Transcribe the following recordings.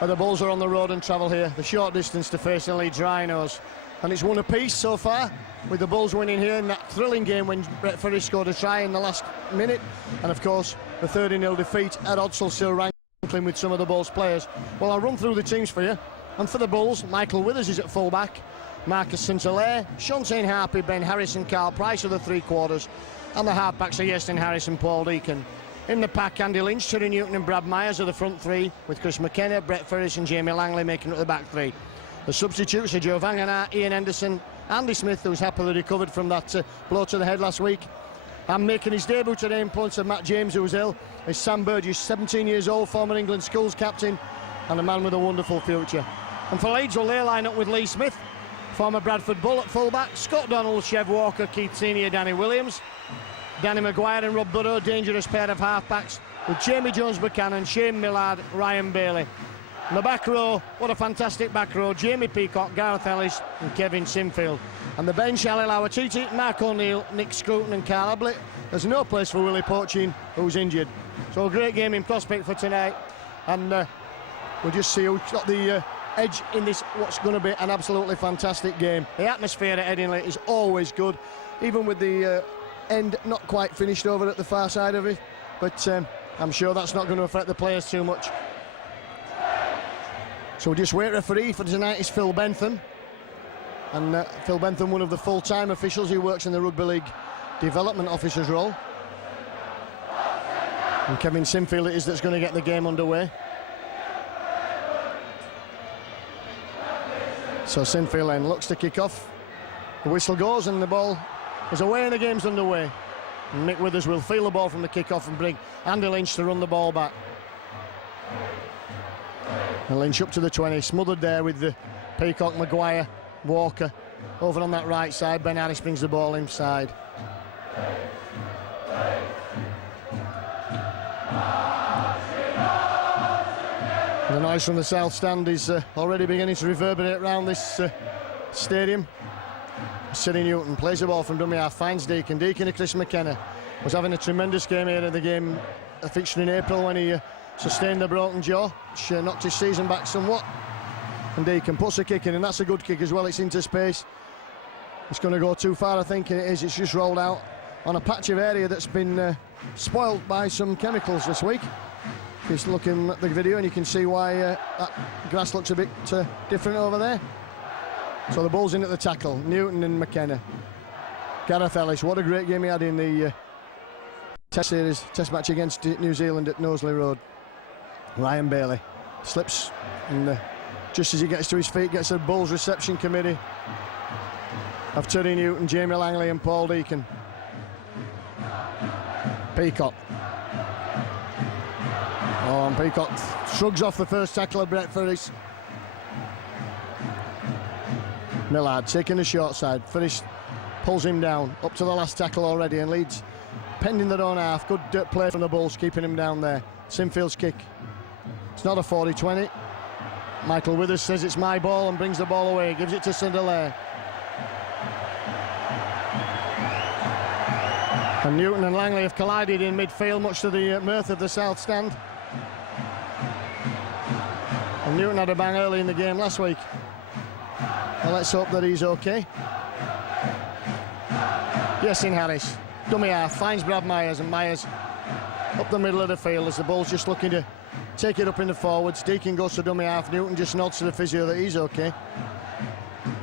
The Bulls are on the road and travel here, the short distance to face the Leeds Rhinos. And it's one apiece so far, with the Bulls winning here in that thrilling game when Bradford scored a try in the last minute. And of course, the 30-0 defeat at Odsal still rankling with some of the Bulls players. Well, I'll run through the teams for you. And for the Bulls, Michael Withers is at full-back, Marcus St-Hilaire, Shontaine Harpy, Ben Harrison, Carl Price are the three-quarters, and the half-backs are Yeston Harris and Paul Deacon. In the pack, Andy Lynch, Terry Newton and Brad Myers are the front three, with Chris McKenna, Brett Ferris and Jamie Langley making up the back three. The substitutes are Joe Vanganar, Ian Henderson, Andy Smith, who's happily recovered from that blow to the head last week. And making his debut today in place of Matt James, who was ill, is Sam Burgess, 17 years old, former England schools captain, and a man with a wonderful future. And for Leeds, well, they line up with Lee Smith, former Bradford Bull at full-back, Scott Donald, Chev Walker, Keith Senior, Danny Williams, Danny Maguire and Rob Burrow, dangerous pair of half-backs, with Jamie Jones-Buchanan, Shane Millard, Ryan Bailey. And the back row, what a fantastic back row, Jamie Peacock, Gareth Ellis and Kevin Sinfield. And the bench, Ali Lawatiti, Mark O'Neill, Nick Scruton and Carl Ablett. There's no place for Willie Poachin, who's injured. So a great game in prospect for tonight. And we'll just see who's got the edge in this, what's going to be an absolutely fantastic game. The atmosphere at Headingley is always good, even with the end not quite finished over at the far side of it. But I'm sure that's not going to affect the players too much. So we'll just wait. Referee for tonight is Phil Bentham. And Phil Bentham, one of the full-time officials who works in the Rugby League development officer's role. And Kevin Sinfield it is that's going to get the game underway. So Sinfield then looks to kick off. The whistle goes and the ball is away and the game's underway. And Mick Withers will feel the ball from the kick-off and bring Andy Lynch to run the ball back. And Lynch up to the 20, smothered there with the Peacock, Maguire, Walker. Over on that right side, Ben Harris brings the ball inside. The noise from the south stand is already beginning to reverberate around this stadium. Sidney Newton plays the ball from dummy half, finds Deacon. Deacon to Chris McKenna. Was having a tremendous game here in the game, a fixture in April when he sustained the broken jaw, which knocked his season back somewhat. And Deacon puts a kick in, and that's a good kick as well. It's into space. It's going to go too far, I think, and it is. It's just rolled out on a patch of area that's been spoilt by some chemicals this week. Just looking at the video and you can see why that grass looks a bit different over there. So the ball's in at the tackle, Newton and McKenna. Gareth Ellis, what a great game he had in the test match against New Zealand at Knowsley Road. Ryan Bailey slips and just as he gets to his feet gets a Bulls reception committee of Terry Newton, Jamie Langley and Paul Deacon. Peacock. Oh, and Peacock shrugs off the first tackle of Brett Ferris. Millard taking the short side. Ferris pulls him down. Up to the last tackle already, and Leeds pending their own half. Good play from the Bulls, keeping him down there. Sinfield's kick. It's not a 40-20. Michael Withers says it's my ball and brings the ball away. Gives it to St-Hilaire. And Newton and Langley have collided in midfield, much to the mirth of the south stand. And Newton had a bang early in the game last week. Well, let's hope that he's okay. Yeston Harris, dummy half, finds Brad Myers, and Myers up the middle of the field as the Bulls just looking to take it up in the forwards. Deacon goes to dummy half, Newton just nods to the physio that he's okay.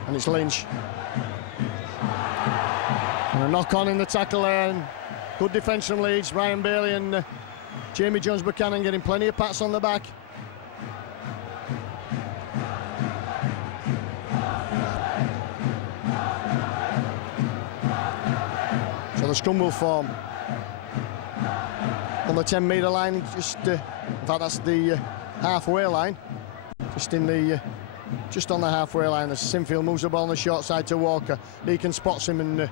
And it's Lynch. And a knock on in the tackle there, and good defence from Leeds. Ryan Bailey and Jamie Jones-Buchanan getting plenty of pats on the back. So the scrum will form on the 10-metre line, just in fact that's the halfway line, just on the halfway line. As Sinfield moves the ball on the short side to Walker. Deacon spots him and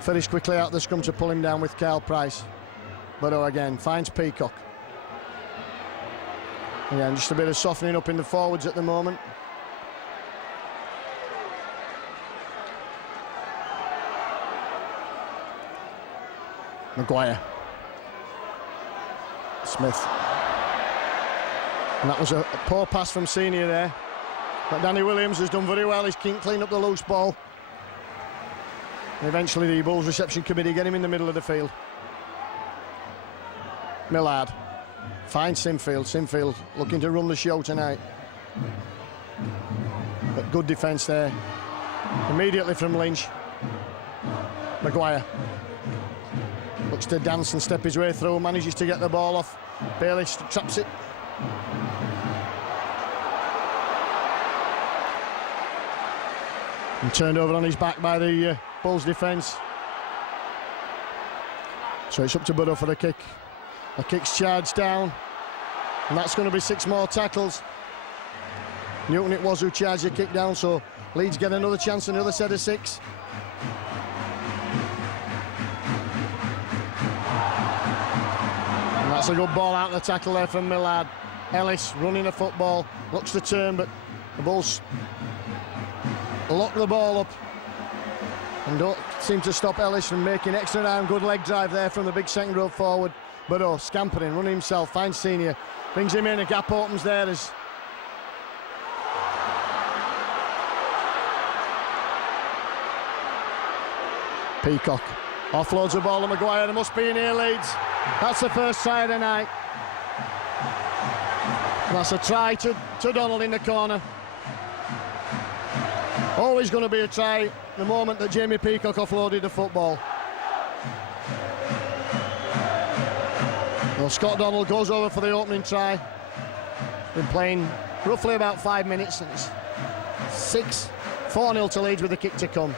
Ferris quickly out the scrum to pull him down with Carl Price. Burrow again finds Peacock. Again, just a bit of softening up in the forwards at the moment. Maguire. Smith. And that was a poor pass from Senior there. But Danny Williams has done very well. He's cleaned up the loose ball. And eventually the Bulls reception committee get him in the middle of the field. Millard finds Sinfield. Sinfield looking to run the show tonight. But good defence there. Immediately from Lynch. Maguire looks to dance and step his way through. Manages to get the ball off. Bailey traps it. And turned over on his back by the Bulls defence. So it's up to Burrow for the kick. The kick's charged down. And that's going to be 6 more tackles. Newton it was who charged the kick down, so Leeds get another chance, another set of 6. And that's a good ball out of the tackle there from Millard. Ellis running the football, looks to turn, but the Bulls lock the ball up and don't seem to stop Ellis from making extra time. Good leg drive there from the big second row forward. Burrow scampering, running himself, finds Senior, brings him in, a gap opens there as Peacock offloads the ball to Maguire. There must be in here, Leeds. That's the first try of the night. And that's a try to Donald in the corner. Always going to be a try the moment that Jamie Peacock offloaded the football. Well, Scott Donald goes over for the opening try. Been playing roughly about 5 minutes, and it's 4-0 to Leeds with the kick to come.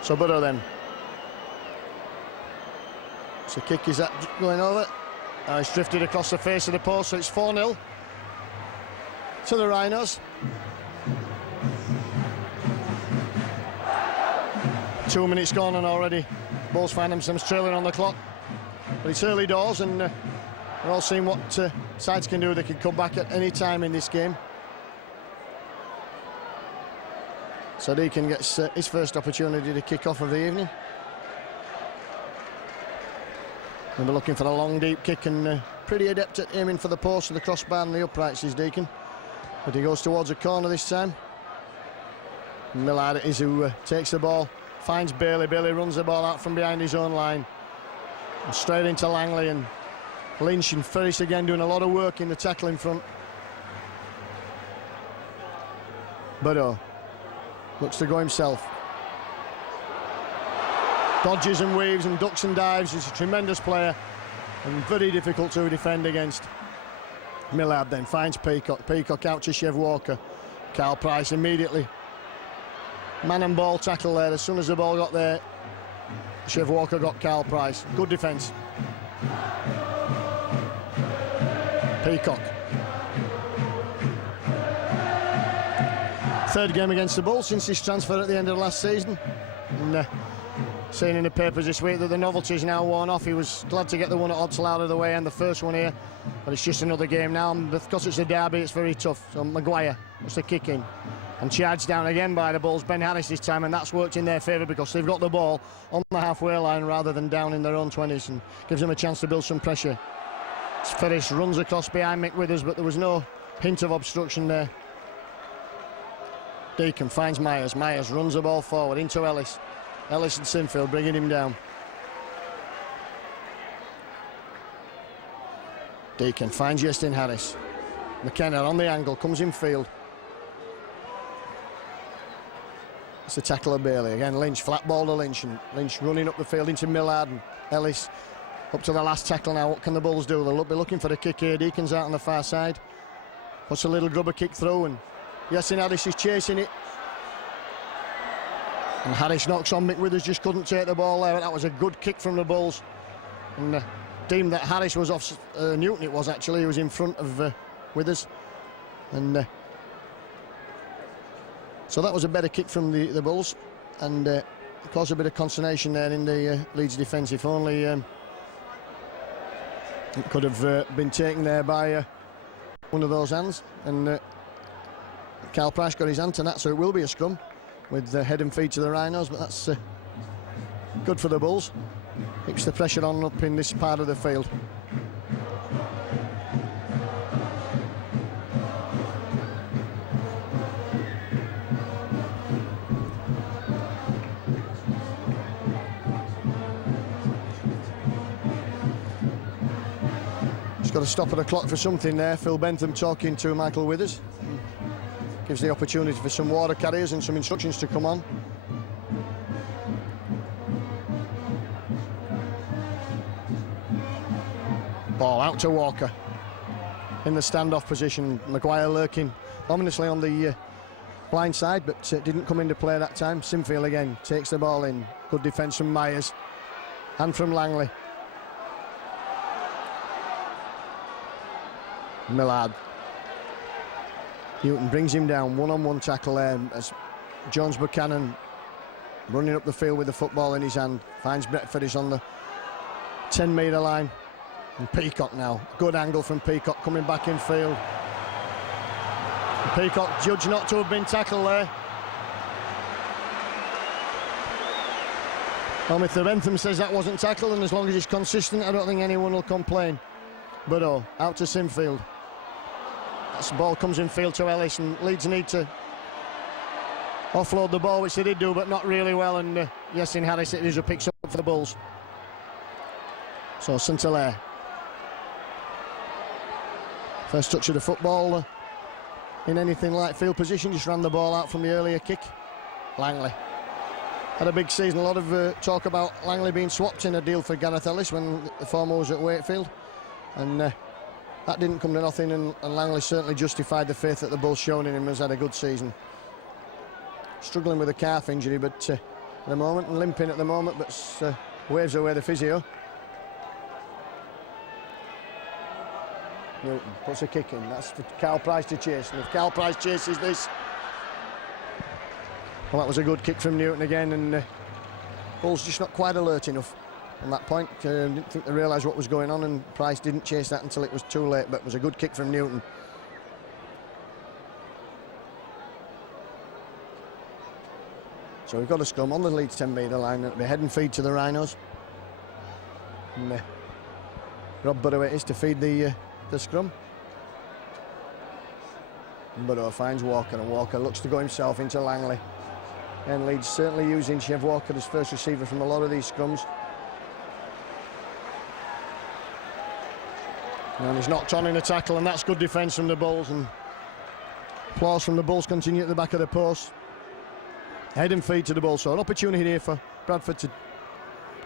So Burrow then. So kick is that going over. It's drifted across the face of the post, so it's 4-0 to the Rhinos. 2 minutes gone and already Bulls find themselves trailing on the clock. But it's early doors and we're all seeing what sides can do. They can come back at any time in this game. So Deacon gets his first opportunity to kick off of the evening. And we're looking for a long, deep kick, and pretty adept at aiming for the post and the crossbar and the uprights is Deacon. But he goes towards a corner this time. Millard is who takes the ball, finds Bailey. Bailey runs the ball out from behind his own line. And straight into Langley, and Lynch and Ferris again doing a lot of work in the tackle in front. Burrow looks to go himself. Dodges and weaves and ducks and dives. He's a tremendous player and very difficult to defend against. Millard then finds Peacock. Peacock out to Chev Walker. Carl Price immediately. Man and ball tackle there. As soon as the ball got there, Chev Walker got Carl Price. Good defence. Peacock. Third game against the Bulls since his transfer at the end of last season. And seeing in the papers this week that the novelty is now worn off. He was glad to get the one at Odsal out of the way and the first one here, but it's just another game now, and because it's a derby it's very tough. So Maguire wants to kick in and charged down again by the Bulls. Ben Harris this time, and that's worked in their favour because they've got the ball on the halfway line rather than down in their own 20s, and gives them a chance to build some pressure. Ferris runs across behind Mick Withers, but there was no hint of obstruction there. Deacon finds Myers. Myers runs the ball forward into Ellis. Ellis and Sinfield bringing him down. Deacon finds Justin Harris. McKenna on the angle, comes in field. It's a tackle of Bailey. Again, Lynch, flat ball to Lynch, and Lynch running up the field into Millard and Ellis. Up to the last tackle now. What can the Bulls do? They'll be looking for the kick here. Deacon's out on the far side. Puts a little grubber kick through, and Justin Harris is chasing it. And Harris knocks on. Mick Withers just couldn't take the ball there. That was a good kick from the Bulls. And deemed that Harris was off. Newton it was actually. He was in front of Withers. And so that was a better kick from the Bulls. And caused a bit of consternation there in the Leeds defence. If only it could have been taken there by one of those hands. And Carl Price got his hand to that, so it will be a scrum with head and feet to the Rhinos, but that's good for the Bulls. Keeps the pressure on up in this part of the field. He's got to stop at the clock for something there. Phil Bentham talking to Michael Withers. Gives the opportunity for some water carriers and some instructions to come on. Ball out to Walker in the standoff position. Maguire lurking ominously on the blind side, but didn't come into play that time. Sinfield again takes the ball in. Good defence from Myers and from Langley. Millard. Newton brings him down. One-on-one tackle there as Jones Buchanan running up the field with the football in his hand. Finds Bradford is on the 10-metre line. And Peacock now. Good angle from Peacock coming back in field. Peacock judged not to have been tackled there. Mr. Bentham says that wasn't tackled, and as long as it's consistent, I don't think anyone will complain. But out to Sinfield. This ball comes in field to Ellis, and Leeds need to offload the ball, which they did do, but not really well. And Yasin Harris, it is, who picks up for the Bulls. So St-Hilaire. First touch of the football in anything like field position, just ran the ball out from the earlier kick. Langley had a big season. A lot of talk about Langley being swapped in a deal for Gareth Ellis when the former was at Wakefield, and that didn't come to nothing, and Langley certainly justified the faith that the Bulls shown in him. Has had a good season. Struggling with a calf injury, but at the moment, and limping at the moment, but waves away the physio. Newton puts a kick in. That's for Carl Price to chase, and if Carl Price chases this, well, that was a good kick from Newton again, and Bulls just not quite alert enough on that point. Didn't think they realised what was going on, and Price didn't chase that until it was too late, but it was a good kick from Newton. So we've got a scrum on the Leeds 10-metre line. It'll be head and feed to the Rhinos. And Rob Burrow it is to feed the scrum. And Burrow finds Walker, and Walker looks to go himself into Langley. And Leeds certainly using Chev Walker as first receiver from a lot of these scrums. And he's knocked on in a tackle, and that's good defence from the Bulls, and applause from the Bulls continue at the back of the post. Head and feed to the Bulls, so an opportunity here for Bradford to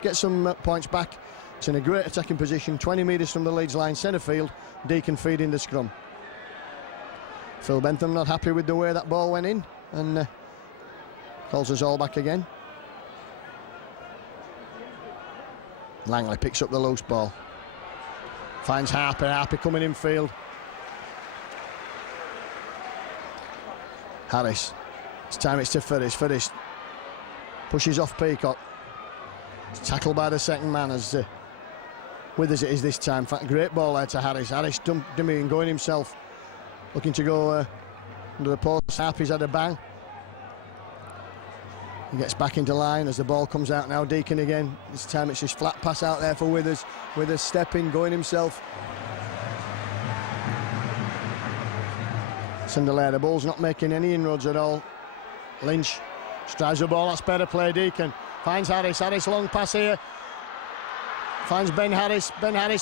get some points back. It's in a great attacking position, 20 metres from the Leeds line, centre field. Deacon feeding the scrum. Phil Bentham not happy with the way that ball went in, and calls us all back again. Langley picks up the loose ball. Finds Harper coming in field. Harris. It's time it's to Furris. Pushes off Peacock. It's tackled by the second man as Withers it is this time. Great ball there to Harris. Harris dummying, going himself. Looking to go under the post. Harper's had a bang. He gets back into line as the ball comes out now. Deacon again. This time it's just flat pass out there for Withers. Withers stepping, going himself. St-Hilaire, the ball's not making any inroads at all. Lynch strives the ball, that's better play. Deacon finds Harris long pass here. Finds Ben Harris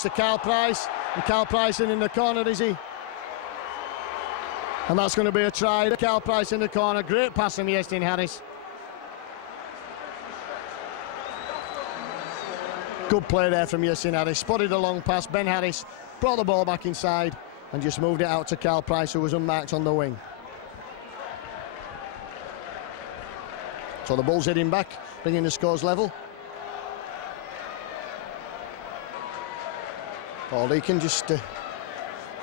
to Carl Price. And Carl Price in the corner, is he? And that's going to be a try. Carl Price in the corner. Great pass from Yasin Harris. Good play there from Yasin Harris. Spotted a long pass. Ben Harris brought the ball back inside and just moved it out to Carl Price, who was unmarked on the wing. So the Bulls heading back, bringing the scores level. Paul Deacon just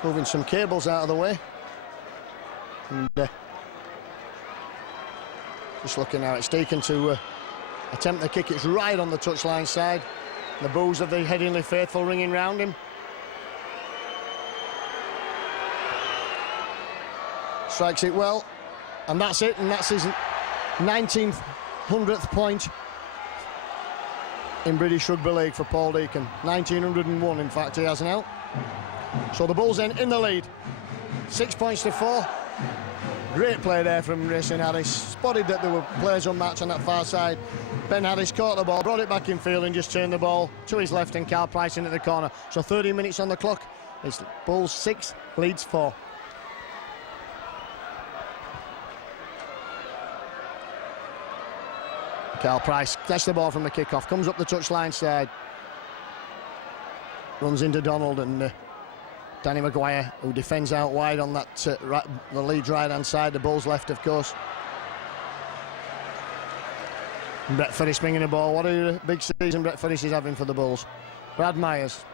moving some cables out of the way. And just looking now, it's Deacon to attempt the kick. It's right on the touchline side. The boos of the Headingley faithful ringing round him. Strikes it well, and that's it, and that's his 19th, 100th point. in British Rugby League for Paul Deacon. 1901, in fact, he has now. So the Bulls then in the lead. 6 points to 4. Great play there from Racing Harris. Spotted that there were players unmatched on that far side. Ben Harris caught the ball, brought it back in field and just turned the ball to his left, and Carl Price into the corner. So 30 minutes on the clock. It's Bulls 6, Leeds 4. Carl Price gets the ball from the kickoff, comes up the touchline side, runs into Donald, and Danny Maguire, who defends out wide on that the Leeds right-hand side, the Bulls left, of course. And Brett Ferris bringing the ball. What a big season Brett Ferris is having for the Bulls. Brad Myers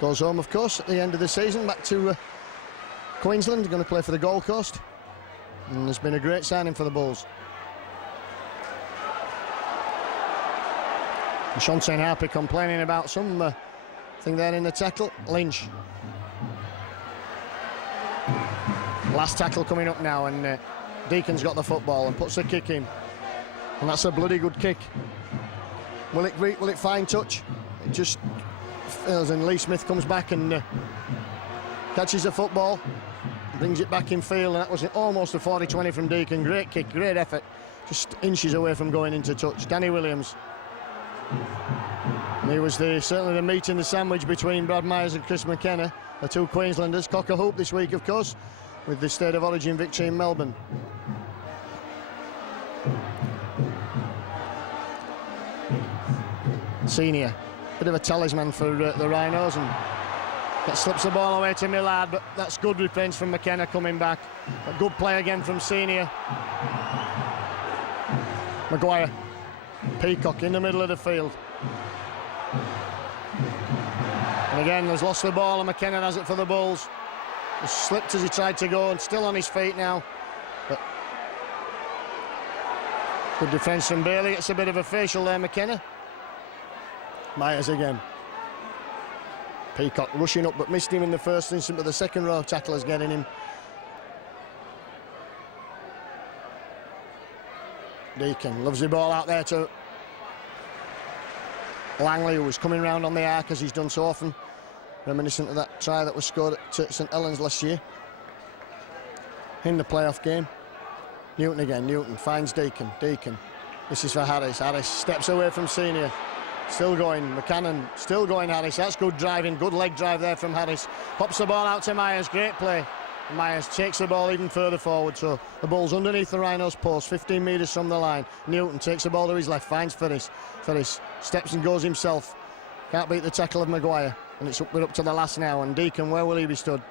goes home, of course, at the end of the season, back to Queensland, going to play for the Gold Coast. And it's been a great signing for the Bulls. And Shontaine Harper complaining about some thing there in the tackle. Lynch. Last tackle coming up now, and Deacon's got the football and puts the kick in. And that's a bloody good kick. Will it find touch? It just fails, and Lee Smith comes back and catches the football, brings it back in field, and that was almost a 40-20 from Deacon. Great kick, great effort, just inches away from going into touch. Danny Williams. And he was certainly the meat in the sandwich between Brad Myers and Chris McKenna, the two Queenslanders. Cock a hoop this week, of course, with the State of Origin victory in Melbourne. Senior, bit of a talisman for the Rhinos, and that slips the ball away to Millard, but that's good defence from McKenna coming back. A good play again from Senior. Maguire, Peacock in the middle of the field. And again, has lost the ball, and McKenna has it for the Bulls. Just slipped as he tried to go, and still on his feet now. But good defence from Bailey. It's a bit of a facial there, McKenna. Myers again. Peacock rushing up, but missed him in the first instance, but the second row tackler's getting him. Deacon loves the ball out there to Langley, who was coming round on the arc as he's done so often, reminiscent of that try that was scored at St Helens last year in the playoff game. Newton again. Newton finds Deacon. This is for Harris. Harris steps away from Senior. Still going, McCannon, still going Harris. That's good driving, good leg drive there from Harris. Pops the ball out to Myers, great play. Myers takes the ball even further forward, so the ball's underneath the Rhinos' post, 15 metres from the line. Newton takes the ball to his left, finds Ferris. Ferris steps and goes himself. Can't beat the tackle of Maguire, and we're up to the last now, and Deacon, where will he be stood?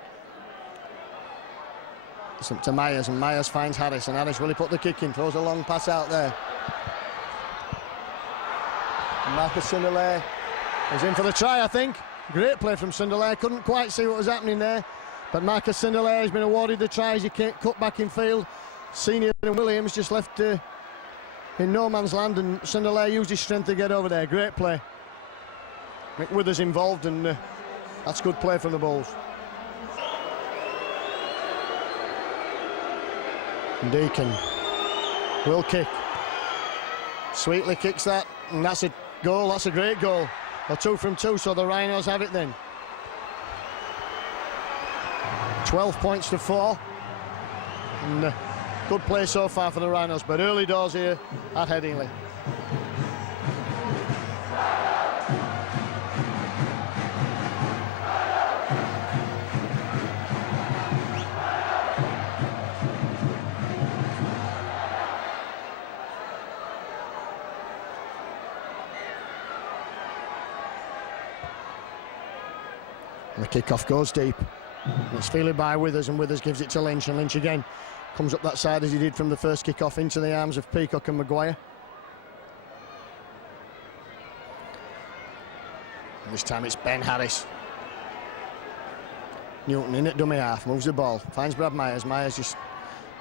It's up to Myers, and Myers finds Harris, and Harris, will he put the kick in? Throws a long pass out there. Marcus Sunderlay is in for the try, I think. Great play from Sunderlay. Couldn't quite see what was happening there, but Marcus Sunderlay has been awarded the try as he cut back in field. Senior and Williams just left in no man's land, and Sunderlay used his strength to get over there. Great play. McWithers involved, and that's good play from the Bulls. And Deacon will kick. Sweetly kicks that, and that's a goal. That's a great goal. A 2 from 2, so the Rhinos have it then. 12 points to 4. And good play so far for the Rhinos, but early doors here at Headingley. And the kickoff goes deep. It's fielded by Withers, and Withers gives it to Lynch, and Lynch again comes up that side as he did from the first kickoff into the arms of Peacock and Maguire. And this time it's Ben Harris. Newton in at dummy half, moves the ball, finds Brad Myers. Myers just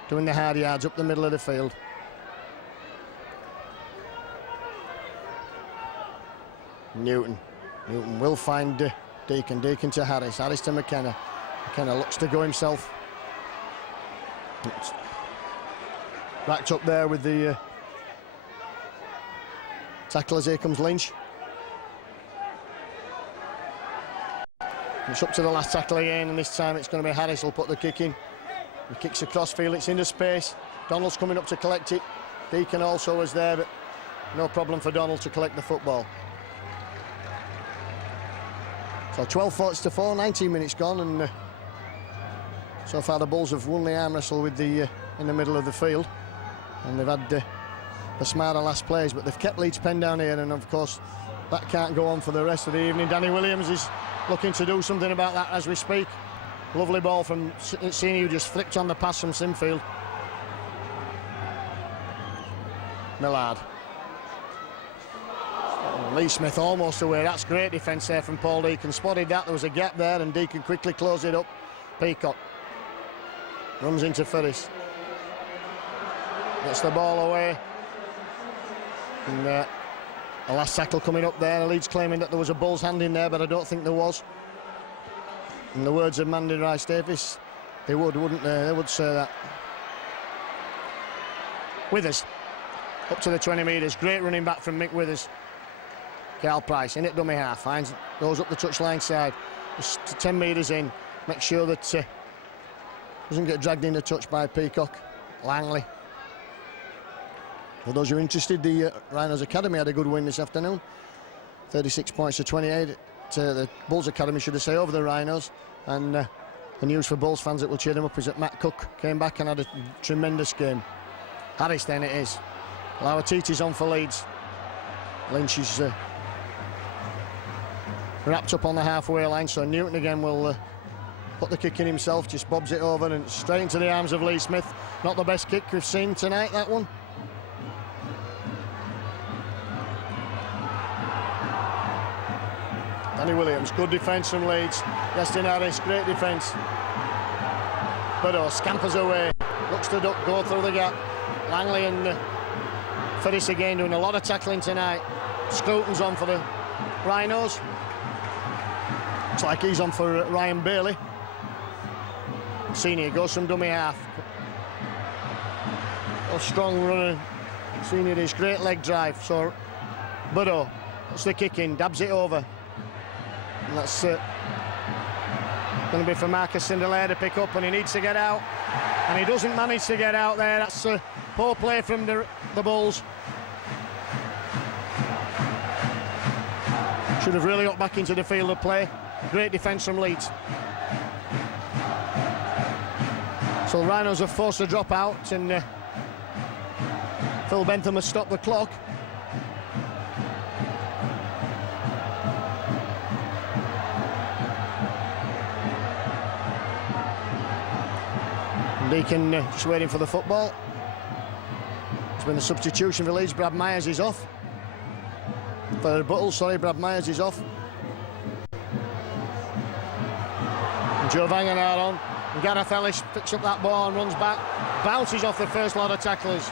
doing the hard yards up the middle of the field. Newton will find Deacon to Harris to McKenna. McKenna looks to go himself. It's backed up there with the tacklers. Here comes Lynch. It's up to the last tackle again, and this time it's going to be Harris who'll put the kick in. He kicks across field, it's into space. Donald's coming up to collect it. Deacon also was there, but no problem for Donald to collect the football. So 12-4, 19 minutes gone, and so far the Bulls have won the arm wrestle with the in the middle of the field, and they've had the smarter last plays, but they've kept Leeds pen down here, and of course that can't go on for the rest of the evening. Danny Williams is looking to do something about that as we speak. Lovely ball from Senior, who just flicked on the pass from Sinfield. Millard. Lee Smith almost away. That's great defence there from Paul Deacon. Spotted that, there was a gap there, and Deacon quickly closed it up. Peacock runs into Ferris. Gets the ball away. And the last tackle coming up there. Leeds claiming that there was a Bulls hand in there, but I don't think there was. In the words of Mandy Rice-Davis, they would, wouldn't they? They would say that. Withers, up to the 20 metres. Great running back from Mick Withers. Carl Price, in at dummy half. Finds, goes up the touchline side. Just 10 metres in. Make sure that doesn't get dragged in the touch by Peacock. Langley. For those who are interested, the Rhinos Academy had a good win this afternoon. 36 points to 28. The Bulls Academy, should I say, over the Rhinos. And the news for Bulls fans that will cheer them up is that Matt Cook came back and had a tremendous game. Harris then it is. Lauatiti's on for Leeds. Lynch is wrapped up on the halfway line, so Newton again will put the kick in himself, just bobs it over and straight into the arms of Lee Smith. Not the best kick we've seen tonight, that one. Danny Williams, good defence from Leeds. Justin Harris, great defence. Burrow scampers away, looks to duck, go through the gap. Langley and Ferris again doing a lot of tackling tonight. Scruton's on for the Rhinos. Looks like he's on for Ryan Bailey. Senior goes from dummy half. A strong runner. Senior is great leg drive. So Burrow puts the kick in, dabs it over. And that's going to be for Marcus Cinderlair to pick up, and he needs to get out. And he doesn't manage to get out there. That's poor play from the Bulls. Should have really got back into the field of play. Great defence from Leeds. So the Rhinos are forced to drop out, and Phil Bentham has stopped the clock. Deacon just waiting for the football. It's been a substitution for Leeds. Brad Myers is off. For Buttle, sorry, Brad Myers is off. And Joe Vangenaar on. And Gareth Ellis picks up that ball and runs back. Bounces off the first lot of tacklers.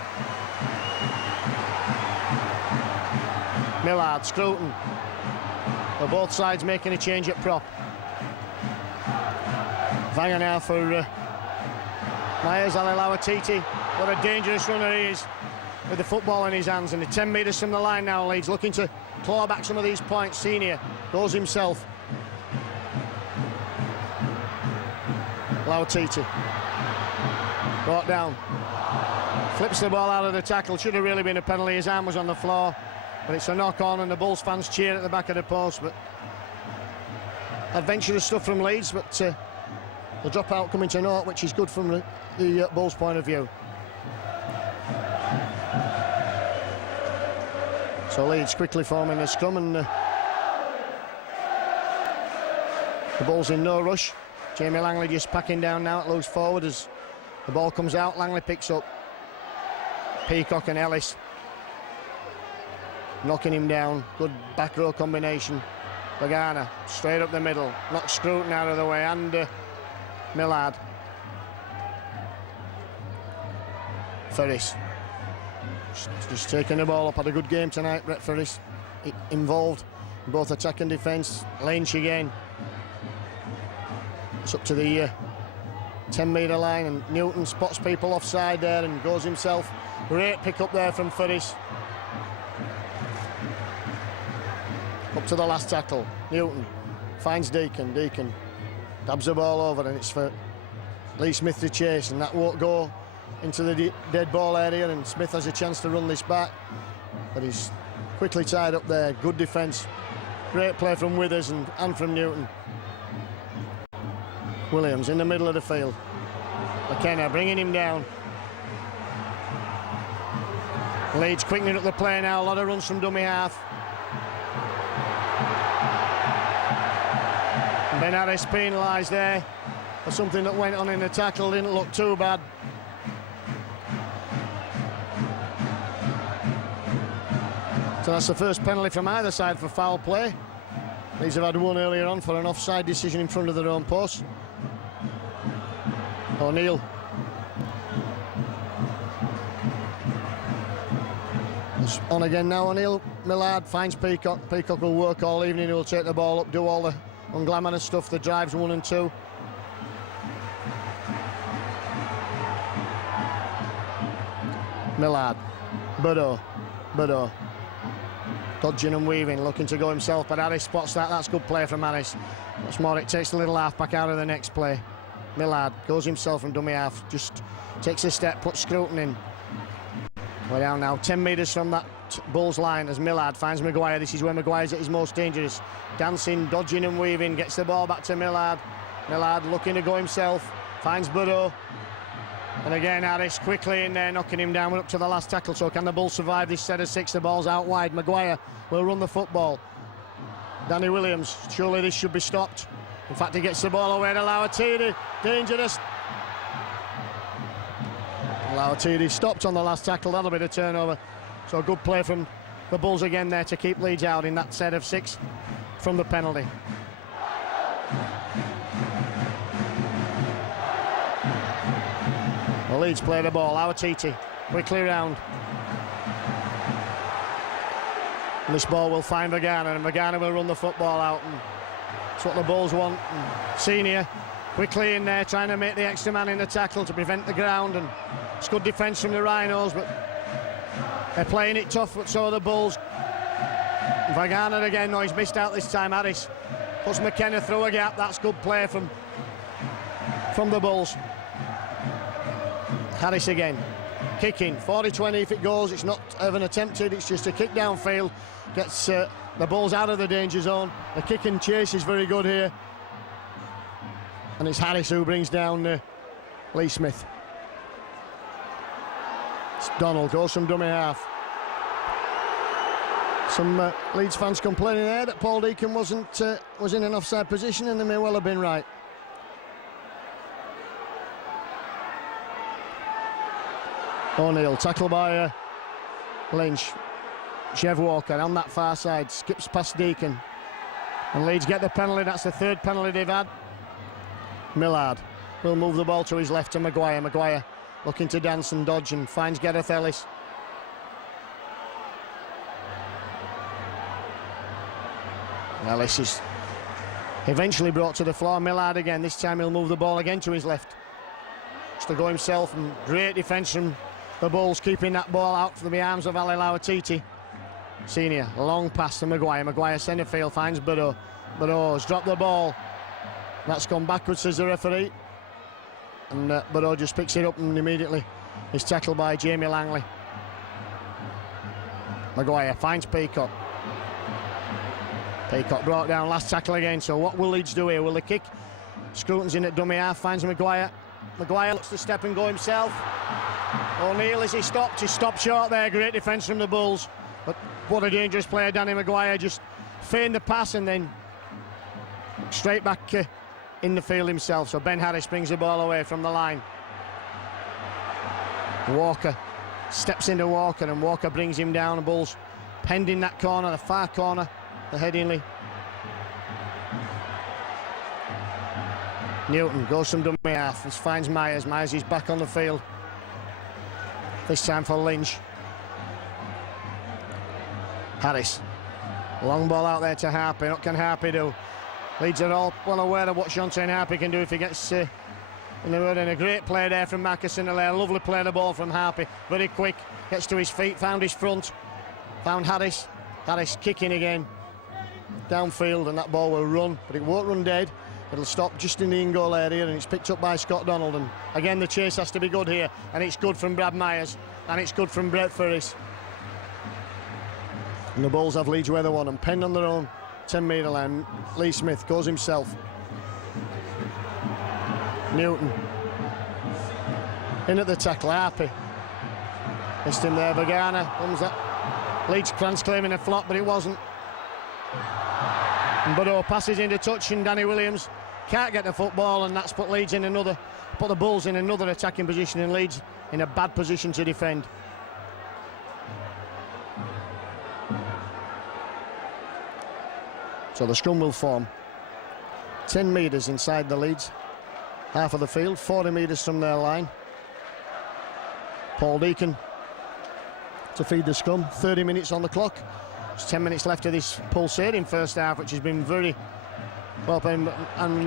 Millard, Scruton. For both sides making a change at prop. Vangenaar for Myers. Ali Lauatiti. What a dangerous runner he is with the football in his hands. And the 10 metres from the line now, Leeds looking to claw back some of these points. Senior goes himself. Lauatiti brought down, flips the ball out of the tackle. Should have really been a penalty. His arm was on the floor, but it's a knock on, and the Bulls fans cheer at the back of the post. But adventurous stuff from Leeds, but the dropout coming to naught, which is good from the Bulls' point of view. So Leeds quickly forming the scrum, and the Bulls in no rush. Jamie Langley just packing down now at loose forward as the ball comes out. Langley picks up Peacock and Ellis, knocking him down. Good back row combination. Lagana straight up the middle, knocks Scruton out of the way, and Millard. Ferris just taking the ball up. Had a good game tonight, Brett Ferris. Involved in both attack and defence. Lynch again. It's up to the 10-metre line, and Newton spots people offside there and goes himself. Great pick up there from Ferris. Up to the last tackle. Newton finds Deacon. Deacon dabs the ball over, and it's for Lee Smith to chase, and that won't go into the dead ball area, and Smith has a chance to run this back, but he's quickly tied up there. Good defence. Great play from Withers and from Newton. Williams in the middle of the field. McKenna bringing him down. Leeds quickening up the play now. A lot of runs from dummy half. Ben Harris penalised there for something that went on in the tackle. Didn't look too bad. So that's the first penalty from either side for foul play. Leeds have had one earlier on for an offside decision in front of their own post. O'Neill. It's on again now. O'Neill. Millard finds Peacock. Peacock will work all evening. He'll take the ball up, do all the unglamorous stuff, the drives 1 and 2. Millard. Burrow. Dodging and weaving, looking to go himself, but Harris spots that. That's good play from Harris. What's more, it takes the little half-back out of the next play. Millard goes himself from dummy half, just takes a step, puts Scruton in. We're down now 10 metres from that Bulls line as Millard finds Maguire. This is where Maguire's at his most dangerous. Dancing, dodging and weaving, gets the ball back to Millard. Millard looking to go himself, finds Burrow. And again, Harris quickly in there, knocking him down. We're up to the last tackle, so can the Bulls survive this set of 6? The ball's out wide. Maguire will run the football. Danny Williams, surely this should be stopped. In fact, he gets the ball away to Lauatidi. Dangerous. Lauatidi stopped on the last tackle. That'll be the turnover. So good play from the Bulls again there to keep Leeds out in that set of 6 from the penalty. The Leeds play the ball. Lauatiti quickly round. And this ball will find Vagana, and Vagana will run the football out. And that's what the Bulls want. And Senior quickly in there, trying to make the extra man in the tackle to prevent the ground. And it's good defence from the Rhinos, but they're playing it tough, but so are the Bulls. Vagana again, no, he's missed out this time. Harris puts McKenna through a gap. That's good play from the Bulls. Harris again, kicking, 40-20 if it goes. It's not even attempted, it's just a kick downfield. Gets the Bulls out of the danger zone. The kick and chase is very good here. And it's Harris who brings down Lee Smith. It's Donald, goes from dummy half. Some Leeds fans complaining there that Paul Deacon was in an offside position, and they may well have been right. O'Neill, tackle by Lynch. Chev Walker on that far side, skips past Deacon. And Leeds get the penalty. That's the 3rd penalty they've had. Millard will move the ball to his left to Maguire. Maguire looking to dance and dodge and finds Gareth Ellis. Ellis is eventually brought to the floor. Millard again. This time he'll move the ball again to his left. Just to go himself, and great defence from the Bulls, keeping that ball out from the arms of Ali Lauatiti. Senior, long pass to Maguire. Maguire centre field, finds Burrow. Burrow has dropped the ball. That's gone backwards, says the referee. And Burrow just picks it up and immediately is tackled by Jamie Langley. Maguire finds Peacock. Peacock brought down, last tackle again. So what will Leeds do here? Will they kick? Scruton's in at dummy half, finds Maguire. Maguire looks to step and go himself. O'Neill, is he stopped? He's stopped short there. Great defence from the Bulls. But what a dangerous player, Danny Maguire. Just feigned the pass and then straight back in the field himself. So Ben Harris brings the ball away from the line. Walker steps into Walker, and Walker brings him down. The Bulls penned in that corner, the far corner, the Headingley. Newton goes from dummy half and finds Myers. Myers is back on the field. This time for Lynch. Harris. Long ball out there to Harpy. What can Harpy do? Leeds are all well aware of what Shontaine Harpy can do if he gets in the road. And a great play there from Marcus Hilaire. Lovely play the ball from Harpy. Very quick. Gets to his feet. Found his front. Found Harris. Harris kicking again. downfield and that ball will run, but it won't run dead. It'll stop just in the in-goal area, and it's picked up by Scott Donald. And again, the chase has to be good here, and it's good from Brad Myers, and it's good from Bradford. And the Bulls have Leeds where they want them, penned on their own 10-metre line. Lee Smith goes himself. Newton in at the tackle. Harpy missed him there. Bagana comes that. Leeds Crans claiming a flop, but it wasn't. And Burrow passes into touch, and Danny Williams can't get the football, and that's put the Bulls in another attacking position, and Leeds in a bad position to defend. So the scrum will form 10 metres inside the Leeds half of the field, 40 metres from their line. Paul Deacon to feed the scrum. 30 minutes on the clock. There's 10 minutes left of this pulsating first half, which has been very well played, and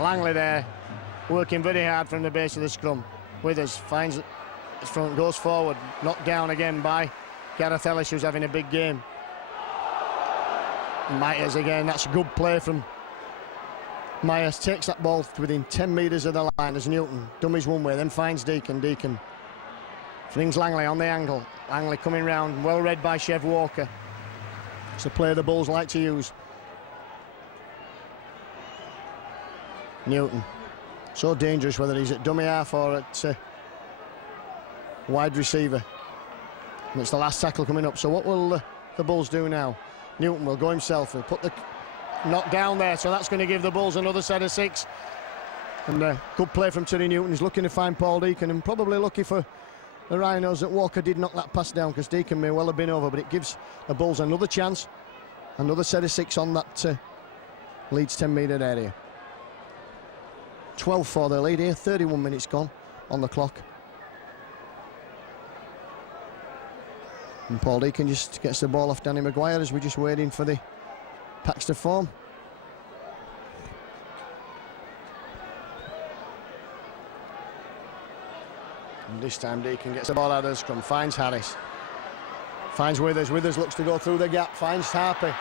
Langley there working very hard from the base of the scrum. Withers finds his front, goes forward, knocked down again by Gareth Ellis, who's having a big game. Myers again, that's a good play from Myers, takes that ball to within 10 metres of the line as Newton dummies one way, then finds Deacon. Deacon flings Langley on the angle. Langley coming round, well read by Chev Walker. It's a play the Bulls like to use. Newton, so dangerous whether he's at dummy half or at wide receiver. And it's the last tackle coming up, so what will the Bulls do now? Newton will go himself, he'll put the knock down there, so that's going to give the Bulls another set of 6. And good play from Terry Newton. He's looking to find Paul Deacon, and probably lucky for the Rhinos that Walker did knock that pass down, because Deacon may well have been over, but it gives the Bulls another chance, another set of 6 on that Leeds 10-metre area. 12 for their lead here, 31 minutes gone on the clock. And Paul Deacon just gets the ball off Danny Maguire as we're just waiting for the packs to form. And this time Deacon gets the ball out of the scrum, finds Harris, finds Withers. Withers looks to go through the gap, finds Harpy.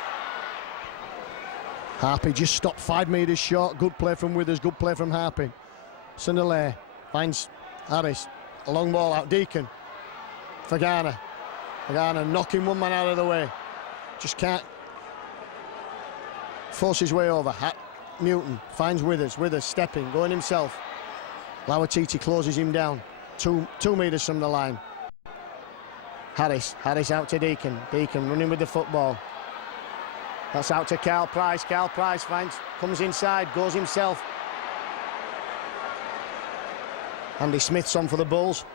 Harpy just stopped 5 metres short. Good play from Withers, good play from Harpy. Sunderlay finds Harris, a long ball out. Deacon for Garner. Garner knocking one man out of the way, just can't force his way over. Newton finds Withers. Withers stepping, going himself. Lawatiti closes him down. 2 metres from the line. Harris out to Deacon. Deacon running with the football. That's out to Carl Price. Carl Price comes inside, goes himself. Andy Smith's on for the Bulls.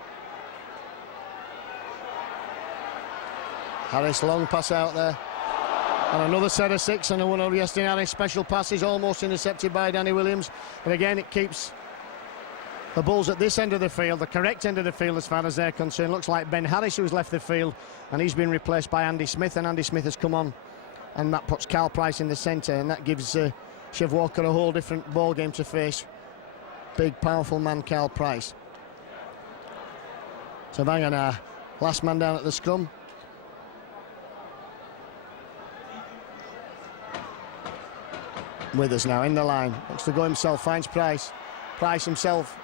Harris, long pass out there. And another set of 6, and one of Yestin Harris special passes almost intercepted by Danny Williams. But again, it keeps the Bulls at this end of the field, the correct end of the field as far as they're concerned. Looks like Ben Harris who's left the field, and he's been replaced by Andy Smith, and Andy Smith has come on, and that puts Carl Price in the centre, and that gives Chev Walker a whole different ball game to face. Big, powerful man, Carl Price. So Vangana, last man down at the scrum. Withers now in the line, looks to go himself, finds Price. Price himself,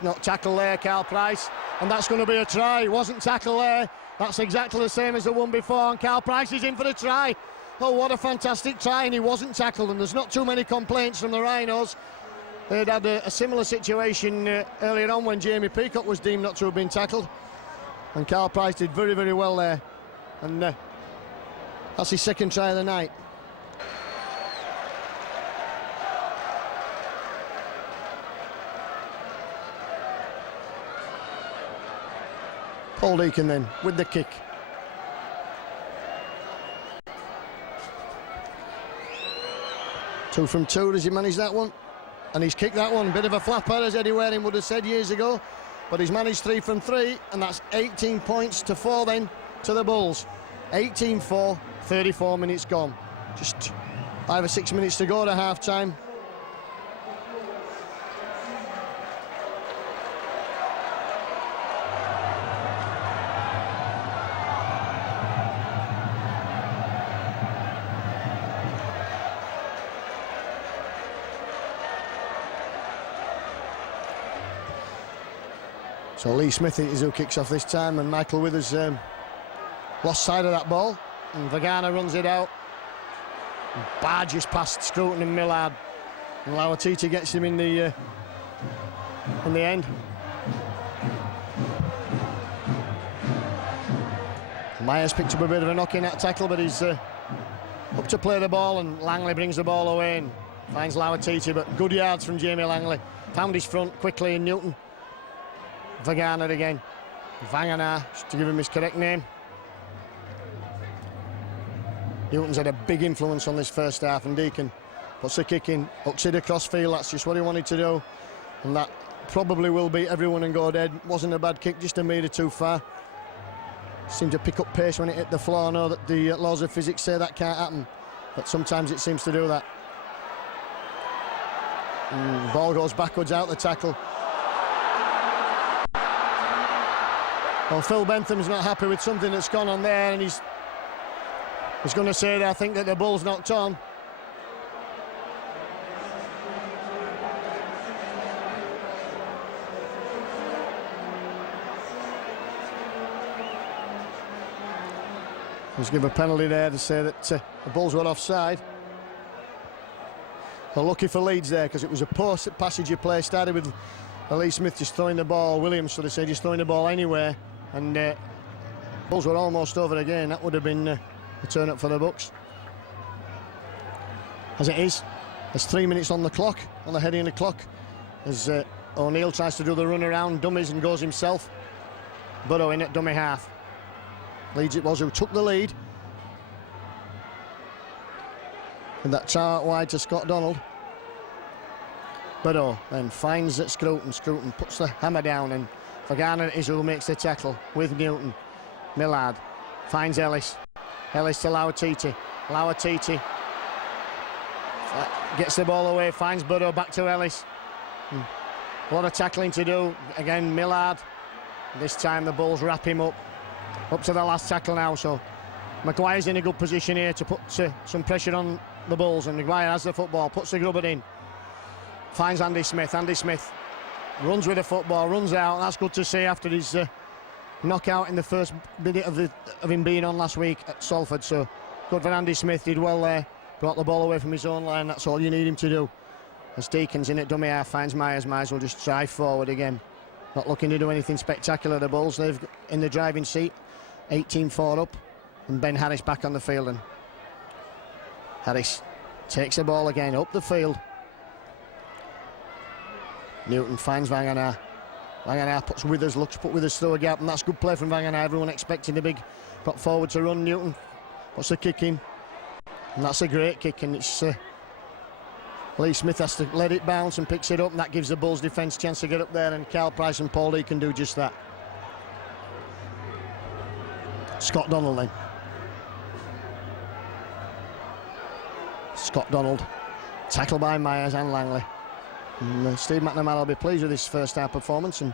not tackle there, Carl Price, and that's going to be a try. Wasn't tackle there. That's exactly the same as the one before, and Carl Price is in for the try. Oh, what a fantastic try, and he wasn't tackled, and there's not too many complaints from the Rhinos. They'd had a similar situation earlier on when Jamie Peacock was deemed not to have been tackled, and Carl Price did very, very well there, and that's his second try of the night. Paul Deacon then with the kick. Two from two, does he manage that one? And he's kicked that one. Bit of a flapper, as Eddie Waring would have said years ago, but he's managed 3 from 3, and that's 18 points to 4 then to the Bulls. 18-4, 34 minutes gone. Just 5 or 6 minutes to go to half-time. So Lee Smith is who kicks off this time, and Michael Withers lost sight of that ball, and Vagana runs it out. Barges past Scruton and Millard, and Lauatiti gets him in the end. Myers picked up a bit of a knock in that tackle, but he's up to play the ball, and Langley brings the ball away and finds Lauatiti, but good yards from Jamie Langley. Found his front quickly in Newton. Vagana again. Vangana, to give him his correct name. Newton's had a big influence on this first half, and Deacon puts the kick in, hooks it across field. That's just what he wanted to do, and that probably will beat everyone and go dead. Wasn't a bad kick, just a metre too far. Seemed to pick up pace when it hit the floor. I know that the laws of physics say that can't happen, but sometimes it seems to do that. Ball goes backwards out the tackle. Well, Phil Bentham's not happy with something that's gone on there, and he's going to say that I think that the ball's knocked on. He's given a penalty there to say that the balls were offside. Well, lucky for Leeds there, because it was a poor passage of play. Started with Lee Smith just throwing the ball. Williams, so they say, just throwing the ball anywhere. And balls were almost over again. That would have been a turn up for the Bucks. As it is, there's 3 minutes on the clock, on the heading of the clock, as O'Neill tries to do the run around, dummies and goes himself. Burrow in at dummy half. Leeds it was who took the lead. And that chart wide to Scott Donald. Burrow then finds at Scruton. Scruton puts the hammer down, and Vagana is who makes the tackle with Newton. Millard finds Ellis. Ellis to Lauatiti. Lauatiti gets the ball away, finds Burrow, back to Ellis. A lot of tackling to do. Again, Millard. This time the Bulls wrap him up. Up to the last tackle now, so Maguire's in a good position here to put some pressure on the Bulls, and Maguire has the football, puts the grubber in. Finds Andy Smith. Andy Smith runs with the football, runs out. That's good to see after his knockout in the first minute of him being on last week at Salford. So good for Andy Smith, did well there. Brought the ball away from his own line. That's all you need him to do. As Deacon's in at dummy half, finds Myers. Myers will just drive forward again. Not looking to do anything spectacular. The Bulls, they've in the driving seat. 18-4 up, and Ben Harris back on the field. And Harris takes the ball again up the field. Newton finds Vangana. Vangana puts Withers, looks to put Withers through a gap, and that's good play from Vangana. Everyone expecting the big prop forward to run. Newton puts the kick in, and that's a great kick, and it's Lee Smith has to let it bounce and picks it up, and that gives the Bulls defence a chance to get up there, and Carl Price and Paul Deacon do just that. Scott Donald then. Scott Donald, tackled by Myers and Langley. And Steve McNamara will be pleased with this first half performance, and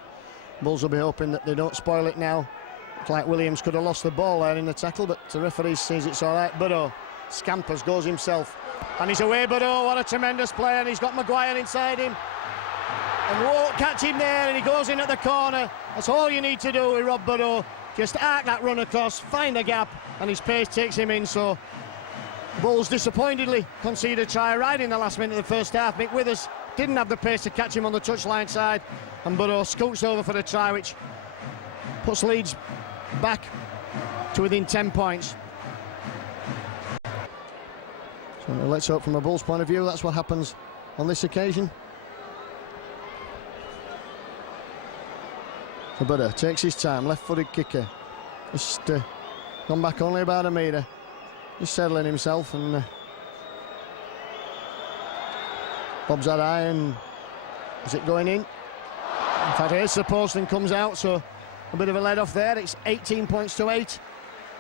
Bulls will be hoping that they don't spoil it now. Looks like Williams could have lost the ball there in the tackle, but the referee sees it's all right. Burrow scampers, goes himself, and he's away. Burrow, what a tremendous play, and he's got Maguire inside him, and won't catch him there, and he goes in at the corner. That's all you need to do with Rob Burrow. Just arc that run across, find the gap, and his pace takes him in. So Bulls disappointedly concede a try right in the last minute of the first half. Mick Withers didn't have the pace to catch him on the touchline side, and Burrow scoots over for the try, which puts Leeds back to within 10 points. So let's hope from a Bulls point of view that's what happens on this occasion. So Burrow takes his time, left-footed kicker. Just gone back only about a metre. Just settling himself, and bobs that eye, and is it going in? In fact, here's the post and comes out, so a bit of a let off there. It's 18 points to 8,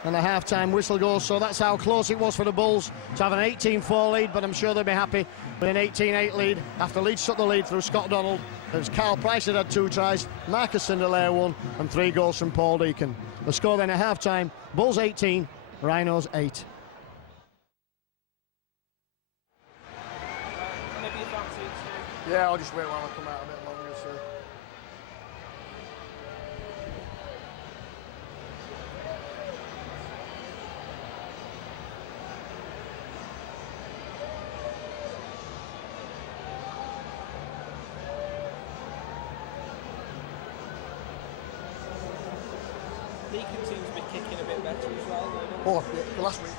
and the half-time whistle goes, so that's how close it was for the Bulls to have an 18-4 lead, but I'm sure they'll be happy with an 18-8 lead after Leeds took the lead through Scott Donald. It was Carl Price that had 2 tries, Marcus Cinderlair 1, and 3 goals from Paul Deacon. The score then at half-time, Bulls 18, Rhinos 8. Yeah, I'll just wait while I come out a bit longer, so. Deacon seems to be kicking a bit better as well. Oh, the last week.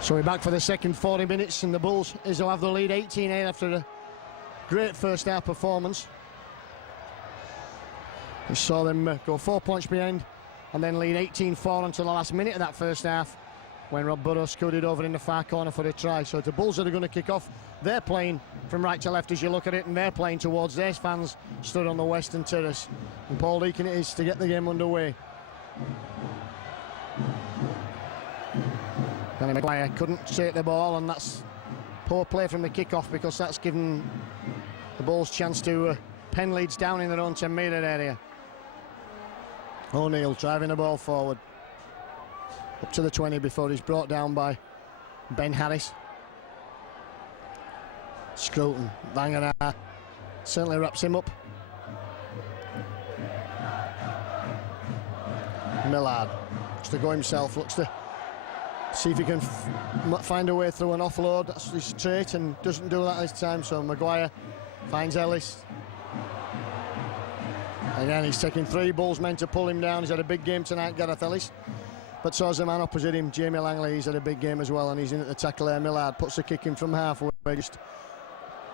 So we're back for the second 40 minutes, and the Bulls is to have the lead 18-8 after a great first half performance. We saw them go 4 points behind and then lead 18-4 until the last minute of that first half, when Rob Burrow scooted over in the far corner for the try. So the Bulls are going to kick off. They're playing from right to left as you look at it, and they're playing towards their fans stood on the western terrace. And Paul Deacon it is to get the game underway. Danny Maguire couldn't take the ball, and that's poor play from the kickoff, because that's given the Bulls chance to pen Leeds down in their own 10-metre area. O'Neill driving the ball forward up to the 20 before he's brought down by Ben Harris. Scruton, Vanganar certainly wraps him up. Millard looks to go himself, looks to see if he can find a way through an offload. That's his trait, and doesn't do that this time. So Maguire finds Ellis. Again, he's taking 3 Bulls men to pull him down. He's had a big game tonight, Gareth Ellis. But so is the man opposite him, Jamie Langley. He's had a big game as well, and he's in at the tackle there. Millard puts the kick in from halfway, just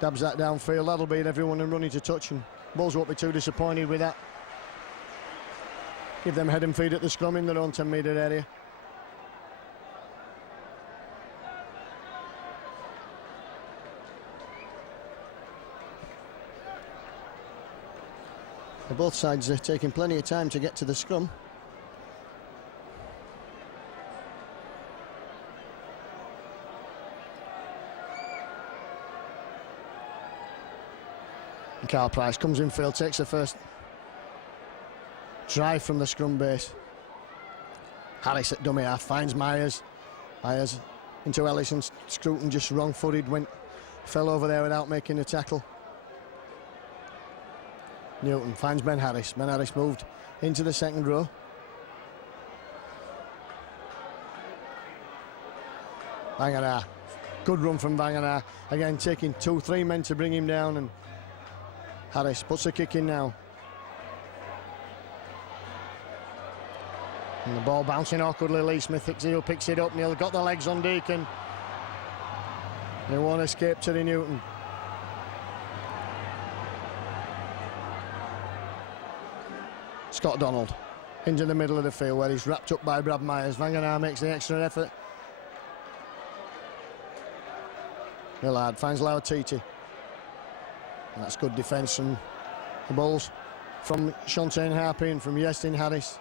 dabs that downfield. That'll beat everyone and running to touch, and Bulls won't be too disappointed with that. Give them head and feet at the scrum in their own 10-metre area. Both sides are taking plenty of time to get to the scrum. And Carl Price comes infield, takes the first drive from the scrum base. Harris at dummy half, finds Myers. Myers into Ellis, and Scruton just wrong-footed, fell over there without making the tackle. Newton finds Ben Harris. Ben Harris moved into the second row. Vanganar, good run from Vanganar. Again, taking 2-3 men to bring him down, and Harris puts the kick in now. And the ball bouncing awkwardly. Lee Smith picks it up. Neil got the legs on Deacon. They won't escape Terry Newton. Scott Donald into the middle of the field, where he's wrapped up by Brad Myers. Vanganar makes the extra effort. Millard finds Lauatiti. And that's good defence from the Bulls, from Shantaine Harpy and from Yestin Harris.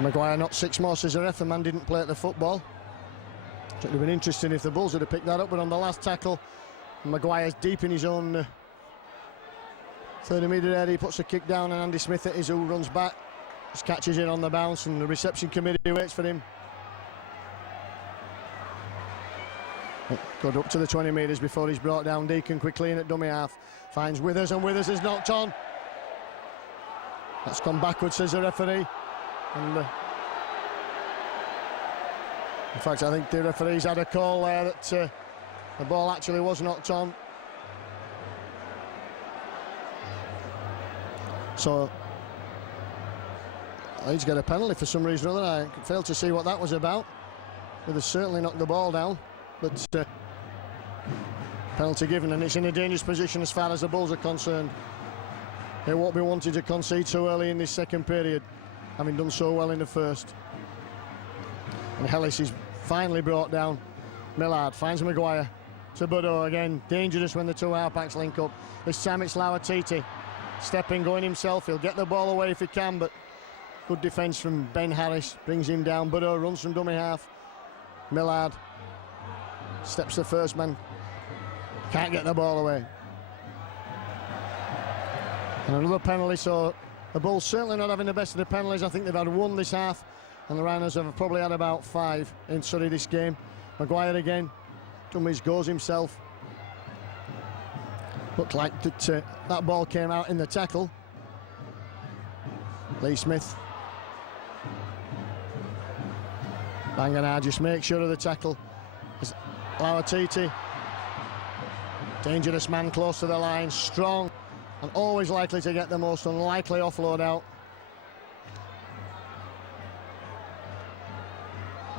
Maguire not 6 more, says the ref. The man didn't play at the football. It would have been interesting if the Bulls had picked that up, but on the last tackle, Maguire's deep in his own 30-metre area. He puts the kick down, and Andy Smith is who runs back, just catches it on the bounce, and the reception committee waits for him. Good up to the 20 metres before he's brought down. Deacon quickly in at dummy half, finds Withers, and Withers is knocked on. That's gone backwards, says the referee. And in fact, I think the referee's had a call there that the ball actually was knocked on. So Leeds get a penalty for some reason or other. I failed to see what that was about. But they certainly knocked the ball down. But penalty given, and it's in a dangerous position as far as the Bulls are concerned. They won't be wanting to concede so early in this second period. having done so well in the first. And Hellis is finally brought down. Millard finds Maguire to Burrow again. Dangerous when the two halfbacks link up. This time it's Lauatiti stepping, going himself. He'll get the ball away if he can, but good defence from Ben Harris brings him down. Burrow runs from dummy half. Millard steps the first man, can't get the ball away. And another penalty, so the Bulls certainly not having the best of the penalties. I think they've had one this half, and the Rhinos have probably had about 5 in Surrey this game. Maguire again, dummies, goes himself. Looked like that ball came out in the tackle. Lee Smith. Banganar just make sure of the tackle. Lauatiti, dangerous man close to the line, strong and always likely to get the most unlikely offload out.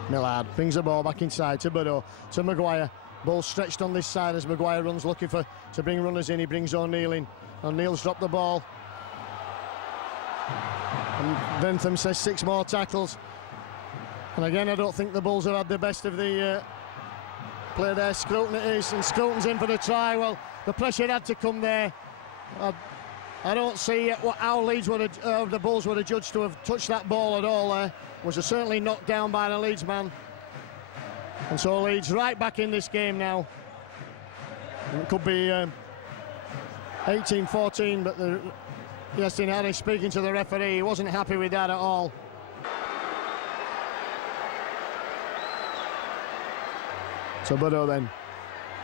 Millard brings the ball back inside to Burrow, to Maguire. Ball stretched on this side as Maguire runs looking to bring runners in. He brings O'Neill in. O'Neill's dropped the ball. And Bentham says 6 more tackles. And again, I don't think the Bulls have had the best of the play there. Scruton it is, and Scruton's in for the try. Well, the pressure had to come there. I don't see how the Bulls would have judged to have touched that ball at all there. Was certainly knocked down by the Leeds man. And so Leeds right back in this game now. And it could be 18-14, but Justin Harris speaking to the referee, he wasn't happy with that at all. So Burrow then,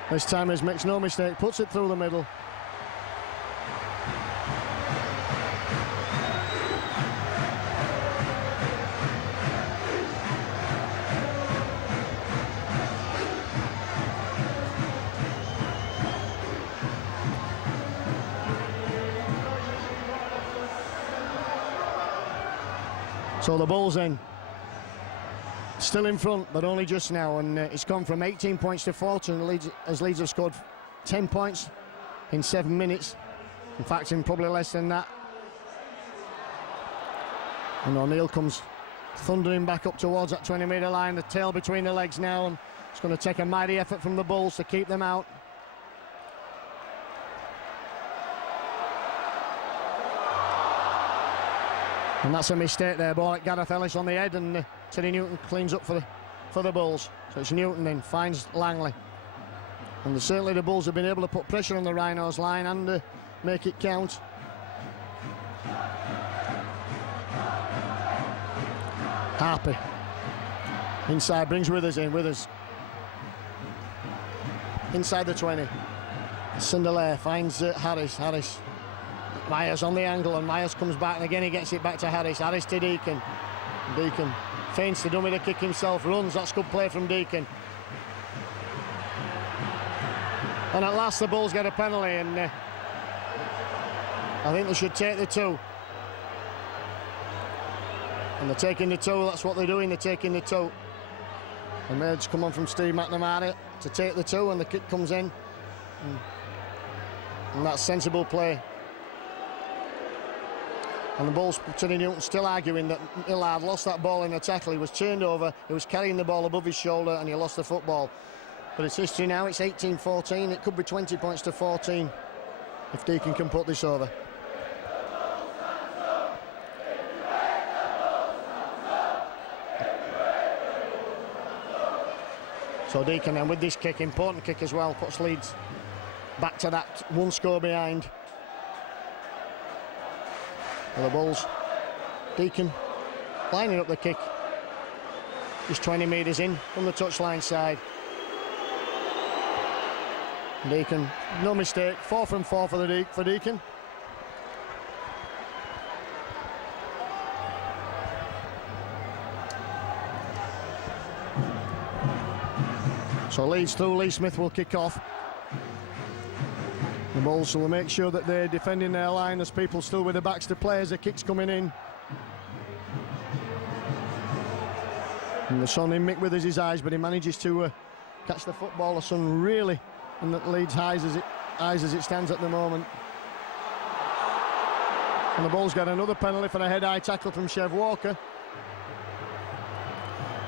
this time he makes no mistake, puts it through the middle. So the Bulls then, still in front, but only just now, and it's gone from 18 points to 14 as Leeds have scored 10 points in 7 minutes. In fact, in probably less than that. And O'Neill comes thundering back up towards that 20-metre line, the tail between the legs now, and it's going to take a mighty effort from the Bulls to keep them out. And that's a mistake there, ball at Gareth Ellis on the head, and Teddy Newton cleans up for the Bulls. So it's Newton then, finds Langley. And certainly the Bulls have been able to put pressure on the Rhinos line and make it count. Harpy. Inside, brings Withers in, Withers. Inside the 20. Sunderlair finds Harris, Harris. Myers on the angle, and Myers comes back, and again he gets it back to Harris. Harris to Deacon. Deacon feints the dummy to kick himself, runs. That's good play from Deacon. And at last the Bulls get a penalty, and I think they should take the 2. And they're taking the 2, that's what they're doing, they're taking the 2. And Merge come on from Steve McNamara to take the 2, and the kick comes in. And that's sensible play. And the Bulls, Teddy Newton still arguing that Millard lost that ball in the tackle. He was turned over, he was carrying the ball above his shoulder, and he lost the football. But it's history now, it's 18-14. It could be 20 points to 14 if Deacon can put this over. So Deacon then with this kick, important kick as well, puts Leeds back to that 1 score behind. The Bulls, Deacon lining up the kick, just 20 metres in from the touchline side. Deacon, no mistake, 4 from 4 for Deacon. So Leeds through, Lee Smith will kick off. The Bulls will make sure that they're defending their line as people still with their backs to play as the kick's coming in. And the sun in Mick with his eyes, but he manages to catch the football. The sun really in the Leeds eyes as it stands at the moment. And the Bulls get another penalty for a head-high tackle from Chev Walker.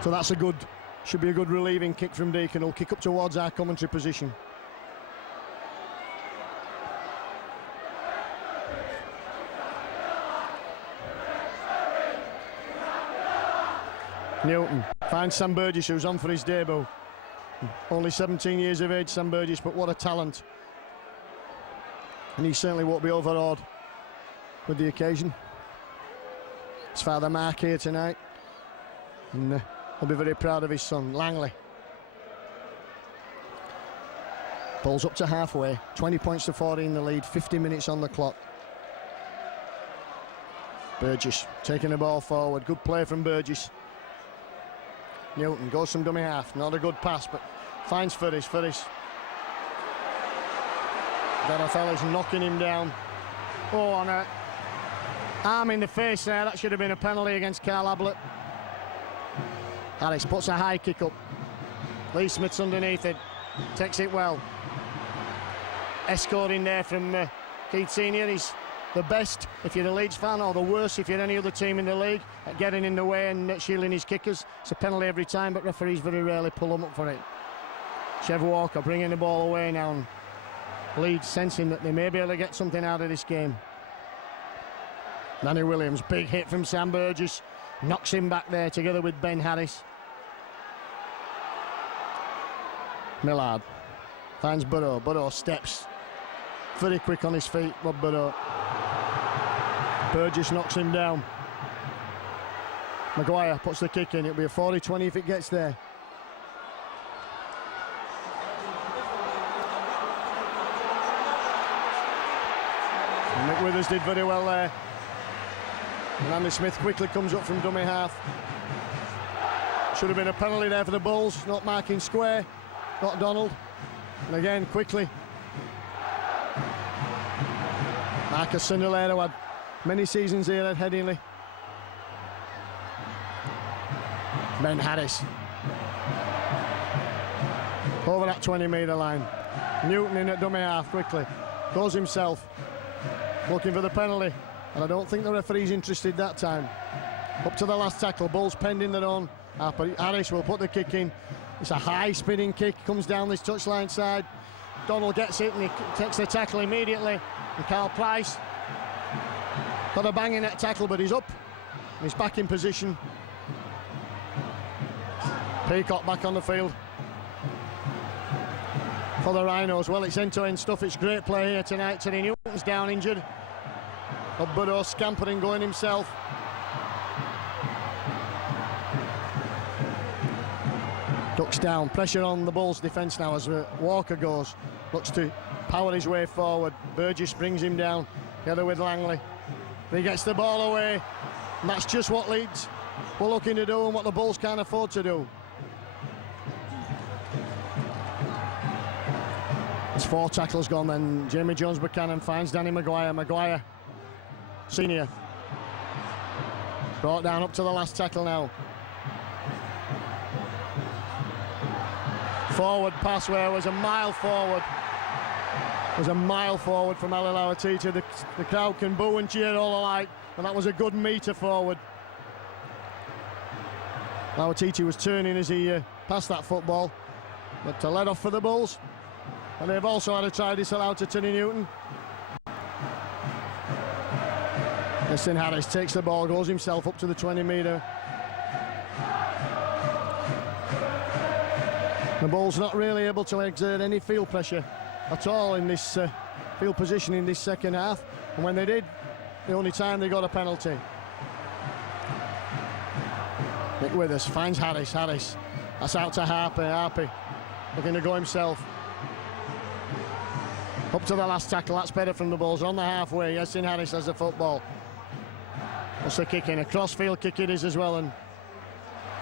So that's should be a good relieving kick from Deacon. He'll kick up towards our commentary position. Newton finds Sam Burgess, who's on for his debut. Only 17 years of age, Sam Burgess, but what a talent. And he certainly won't be overawed with the occasion. His father Mark here tonight, and he'll be very proud of his son, Langley. Bulls up to halfway, 20 points to 14 the lead, 50 minutes on the clock. Burgess taking the ball forward, good play from Burgess. Newton goes from dummy half, not a good pass, but finds Furris. Garafella's knocking him down. Oh, on a arm in the face there, that should have been a penalty against Carl Ablett. Harris puts a high kick up. Lee Smith's underneath it, takes it well. Escorting there from Keith Senior. He's the best if you're a Leeds fan, or the worst if you're any other team in the league, at getting in the way and shielding his kickers. It's a penalty every time, but referees very rarely pull them up for it. Chev Walker bringing the ball away now, and Leeds sensing that they may be able to get something out of this game. Danny Williams, big hit from Sam Burgess, knocks him back there together with Ben Harris. Millard finds Burrow. Burrow steps very quick on his feet. Rob Burrow. Burgess knocks him down. Maguire puts the kick in. It'll be a 40-20 if it gets there. And Mick Withers did very well there. And Andy Smith quickly comes up from dummy half. Should have been a penalty there for the Bulls, not marking square. Got Donald. And again, quickly. Marcus Sindelero had many seasons here at Headingley. Ben Harris. Over that 20-metre line. Newton in at dummy half quickly. Goes himself. Looking for the penalty. And I don't think the referee's interested that time. Up to the last tackle. Bulls pending their own. Harris will put the kick in. It's a high spinning kick. Comes down this touchline side. Donald gets it and he takes the tackle immediately. And Carl Price got a bang in that tackle, but he's up. He's back in position. Peacock back on the field for the Rhinos. Well, it's end-to-end stuff. It's great play here tonight. Teddy Newton's down injured. Rob Burrow scampering, going himself. Ducks down. Pressure on the Bulls' defence now as Walker goes. Looks to power his way forward. Burgess brings him down together with Langley. He gets the ball away. And that's just what Leeds were looking to do and what the Bulls can't afford to do. It's 4 tackles gone then. Jamie Jones-Buchanan finds Danny Maguire. Maguire, senior. Brought down up to the last tackle now. Forward pass where was a mile forward. Was a mile forward from Ali Lauatiti. The crowd can boo and cheer all alike, and that was a good metre forward. Lauatiti was turning as he passed that football, but to let off for the Bulls. And they've also had a try disallowed to Teddy Newton. Justin Harris takes the ball, goes himself up to the 20-metre. The Bulls not really able to exert any field pressure at all in this field position in this second half. And when they did, the only time they got a penalty. Mick Withers finds Harris. That's out to Harpy. Looking to go himself. Up to the last tackle. That's better from the Bulls. On the halfway. Justin Harris has the football. What's the kick in? A cross-field kick it is as well. And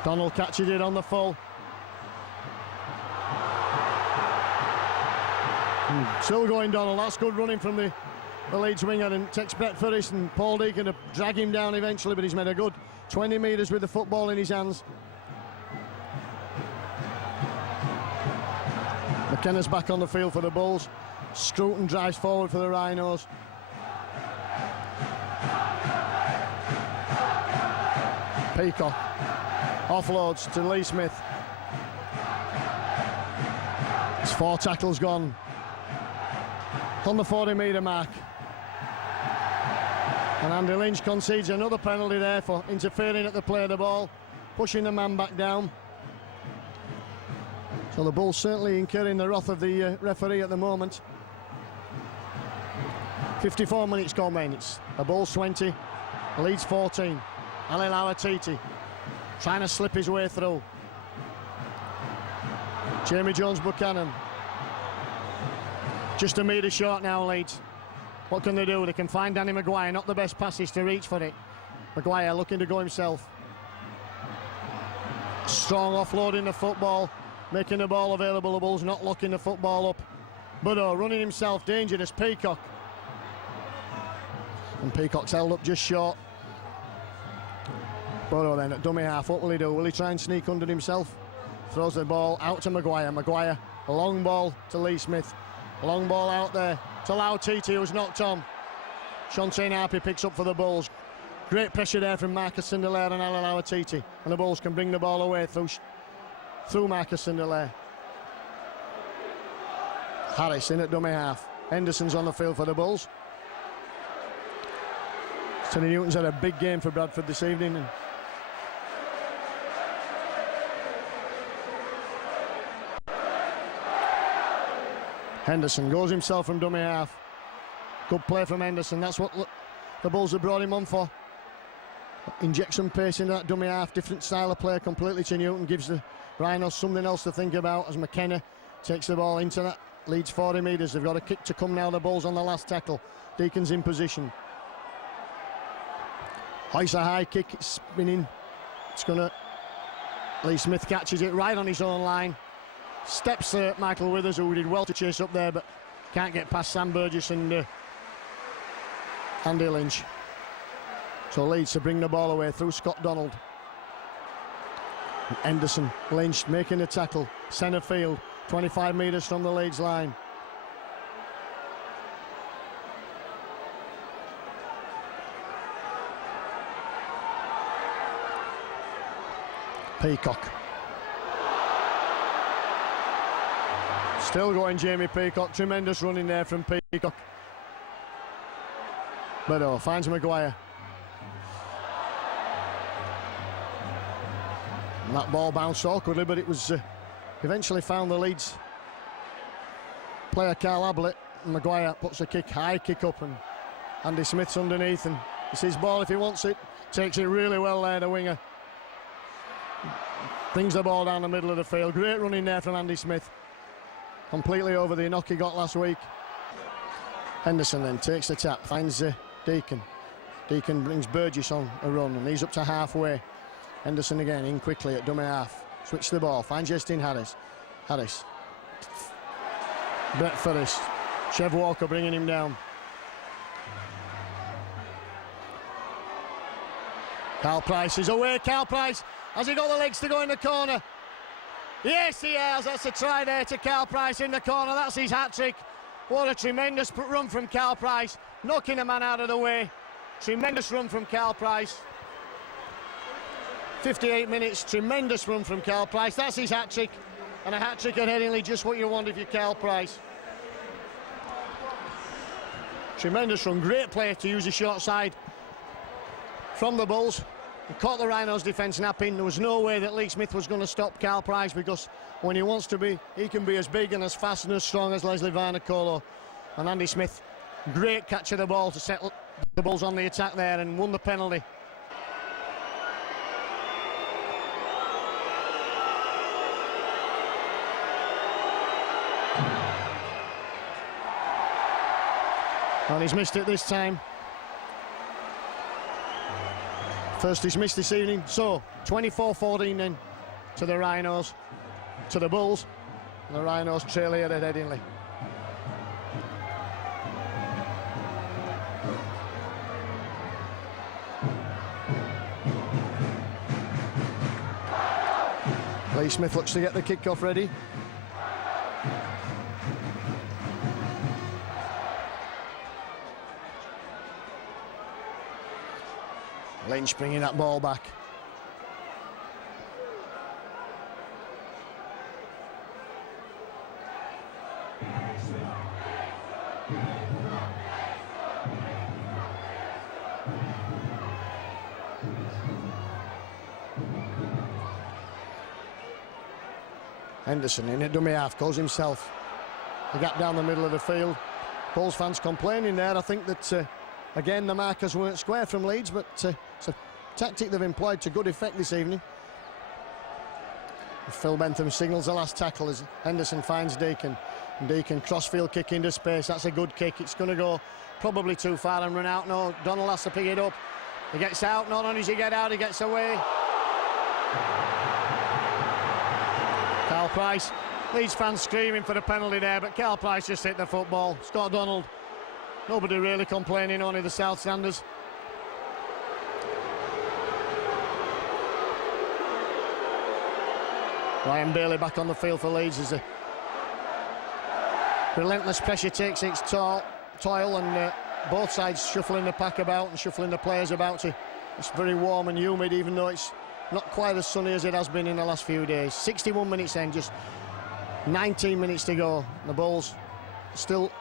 Donald catches it on the full. Still going Donald. That's good running from the Leeds winger, and takes Brett Furris and Paul Deacon to drag him down eventually, but he's made a good 20 metres with the football in his hands. McKenna's back on the field for the Bulls. Scruton drives forward for the Rhinos. Peacock offloads to Lee Smith. It's 4 tackles gone on the 40-metre mark. And Andy Lynch concedes another penalty there for interfering at the play of the ball, pushing the man back down. So the Bulls certainly incurring the wrath of the referee at the moment. 54 minutes gone, men. It's the Bulls 20, Leeds 14. Ali Lauatiti trying to slip his way through. Jamie Jones-Buchanan. Just a metre short now, Leeds. What can they do? They can find Danny Maguire, not the best passes to reach for it. Maguire looking to go himself. Strong offloading the football, making the ball available. The Bulls not locking the football up. Burrow running himself, dangerous. Peacock. And Peacock's held up just short. Burrow then at dummy half, what will he do? Will he try and sneak under himself? Throws the ball out to Maguire. Maguire, a long ball to Lee Smith. A long ball out there to Lauatiti, who's knocked on. Shontaine Harpy picks up for the Bulls. Great pressure there from Marcus Sindelar and Ali Lauatiti. And the Bulls can bring the ball away through Marcus Sindelar. Harris in at dummy half. Henderson's on the field for the Bulls. Sonny Newton's had a big game for Bradford this evening. And Henderson goes himself from dummy half. Good play from Henderson. That's what the Bulls have brought him on for. Inject some pace into that dummy half. Different style of play completely to Newton. Gives the Rhinos something else to think about as McKenna takes the ball into that Leeds 40 metres. They've got a kick to come now. The Bulls on the last tackle. Deacon's in position. Hoists a high kick. It's spinning. It's going to... Lee Smith catches it right on his own line. Steps Michael Withers, who did well to chase up there, but can't get past Sam Burgess and Andy Lynch. So Leeds to bring the ball away through Scott Donald. And Henderson, Lynch making the tackle. Centre field, 25 metres from the Leeds line. Peacock. Still going Jamie Peacock, tremendous running there from Peacock. Burrow finds Maguire. And that ball bounced awkwardly, but it was eventually found the Leeds player Carl Ablett. And Maguire puts a high kick up, and Andy Smith's underneath, and it's his ball if he wants it. Takes it really well there, the winger. Brings the ball down the middle of the field. Great running there from Andy Smith. Completely over the knock he got last week. Henderson then takes the tap, finds Deacon. Deacon brings Burgess on a run, and he's up to halfway. Henderson again in quickly at dummy half. Switch the ball, finds Justin Harris. Harris. Brett Ferris. Chev Walker bringing him down. Carl Price is away. Carl Price, has he got the legs to go in the corner? Yes, he has. That's a try there to Carl Price in the corner. That's his hat-trick. What a tremendous run from Carl Price. Knocking a man out of the way. Tremendous run from Carl Price. 58 minutes, tremendous run from Carl Price. That's his hat-trick. And a hat-trick at Headingley, just what you want if you're Carl Price. Tremendous run. Great play to use the short side from the Bulls. He caught the Rhinos defence napping. There was no way that Lee Smith was going to stop Carl Price, because when he wants to be, he can be as big and as fast and as strong as Leslie Varnacolo. And Andy Smith, great catch of the ball to set the Bulls on the attack there and won the penalty. And he's missed it this time. First he's missed this evening. So 24-14 then to the Rhinos, to the Bulls. And the Rhinos trail here at Headingley. Lee Smith looks to get the kickoff ready. Lynch bringing that ball back. Henderson in a dummy half, goes himself. The gap down the middle of the field. Bulls fans complaining there. I think that, again, the markers weren't square from Leeds, but it's a tactic they've employed to good effect this evening. Phil Bentham signals the last tackle as Henderson finds Deacon. And Deacon crossfield kick into space. That's a good kick. It's going to go probably too far and run out. No, Donald has to pick it up. He gets out. Not only does he get out, he gets away. Carl Price. Leeds fans screaming for the penalty there, but Carl Price just hit the football. Scott Donald. Nobody really complaining, only the South Standers. Ryan Bailey back on the field for Leeds as the relentless pressure takes its toil and both sides shuffling the pack about and shuffling the players about. It's very warm and humid, even though it's not quite as sunny as it has been in the last few days. 61 minutes in, just 19 minutes to go. The Bulls still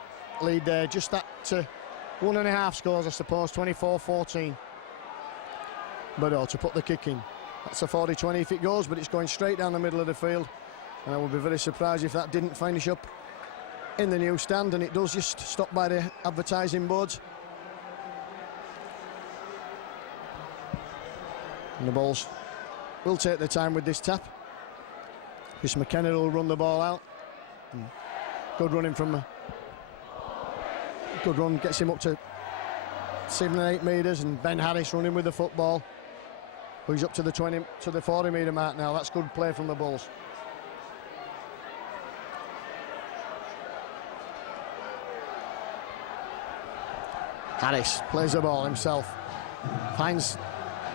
lead there, just that 1.5 scores, I suppose, 24-14. Burrow to put the kick in. That's a 40-20 if it goes, but it's going straight down the middle of the field. And I would be very surprised if that didn't finish up in the new stand, and it does, just stop by the advertising boards. And the Bulls will take their time with this tap. Chris McKenna will run the ball out. Good running from good run, gets him up to 7 and 8 metres, and Ben Harris running with the football. He's up to the 40 metre mark now. That's good play from the Bulls. Harris plays the ball himself. Finds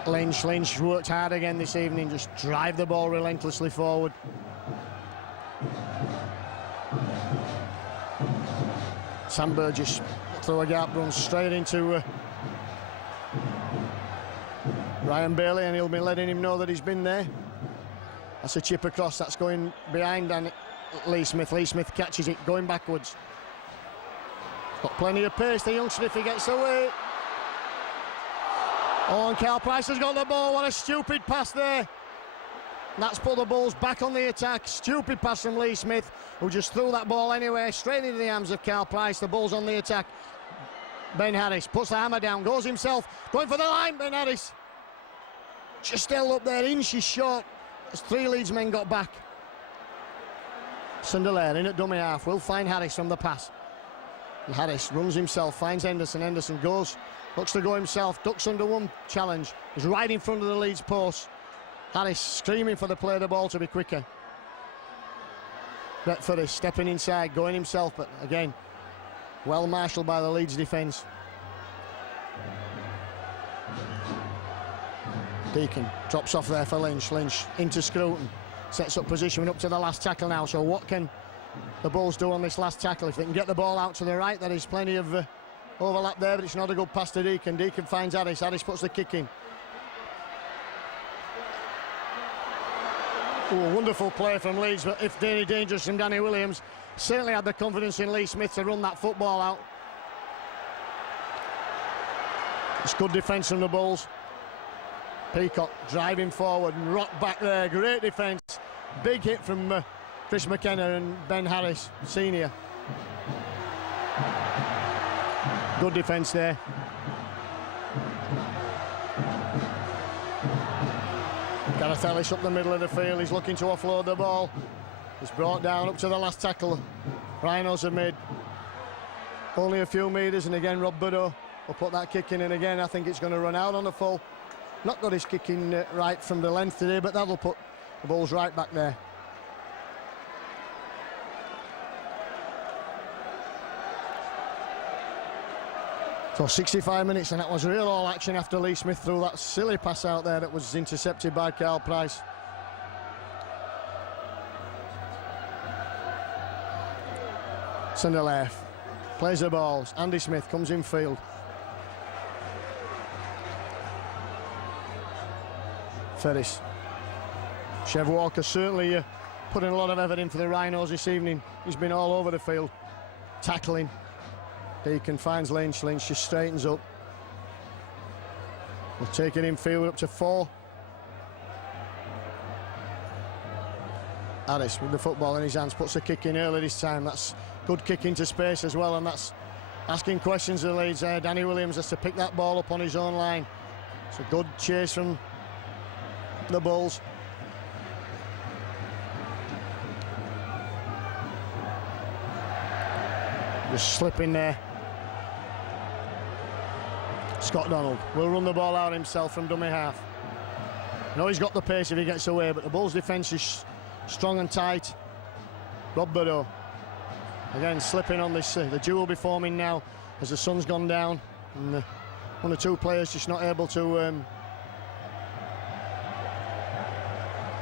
Lynch. Lynch worked hard again this evening. Just drive the ball relentlessly forward. Sam Burgess through a gap, runs straight into Ryan Bailey, and he'll be letting him know that he's been there. That's a chip across, that's going behind and Lee Smith. Lee Smith catches it, going backwards. Got plenty of pace, the youngster, if he gets away. Oh, and Carl Price has got the ball. What a stupid pass there. And that's put the Bulls back on the attack. Stupid pass from Lee Smith, who just threw that ball anyway, straight into the arms of Carl Price. The Bulls on the attack. Ben Harris puts the hammer down, goes himself, going for the line. Ben Harris just held up there, inches short, as 3 Leeds men got back. Sunderland in at dummy half, will find Harris from the pass. And Harris runs himself, finds Henderson. Henderson goes, looks to go himself, ducks under one challenge. He's right in front of the Leeds post. Harris screaming for the play of the ball to be quicker. Bradford is stepping inside, going himself, but again, well marshalled by the Leeds defence. Deacon drops off there for Lynch. Lynch into Scruton, sets up position up to the last tackle now. So what can the Bulls do on this last tackle? If they can get the ball out to the right, there is plenty of overlap there, but it's not a good pass to Deacon. Deacon finds Harris. Harris puts the kick in. Oh, wonderful play from Leeds, but if Danny Dangerous and Danny Williams certainly had the confidence in Lee Smith to run that football out. It's good defence from the Bulls. Peacock driving forward and rock back there. Great defence. Big hit from Chris McKenna and Ben Harris, senior. Good defence there. Gareth Ellis up the middle of the field. He's looking to offload the ball. He's brought down up to the last tackle. Rhinos have made only a few metres, and again Rob Burrow will put that kick in, and again I think it's going to run out on the full. Not got his kick in right from the length today, but that'll put the Bulls right back there. So 65 minutes, and that was real all action after Lee Smith threw that silly pass out there that was intercepted by Carl Price. Centre left, plays the balls. Andy Smith comes in field. Ferris. Chev Walker certainly putting a lot of effort in for the Rhinos this evening. He's been all over the field, tackling, Deacon finds Lynch. Lynch just straightens up. We'll take it in field up to 4. Harris with the football in his hands puts a kick in early this time. That's good kick into space as well, and that's asking questions of the Leeds there. Danny Williams has to pick that ball up on his own line. It's a good chase from the Bulls. Just slipping there. Scott Donald will run the ball out himself from dummy half. I know he's got the pace if he gets away, but the Bulls' defence is strong and tight. Rob Burrow again slipping on this. The duel be forming now as the sun's gone down, and one or two players just not able to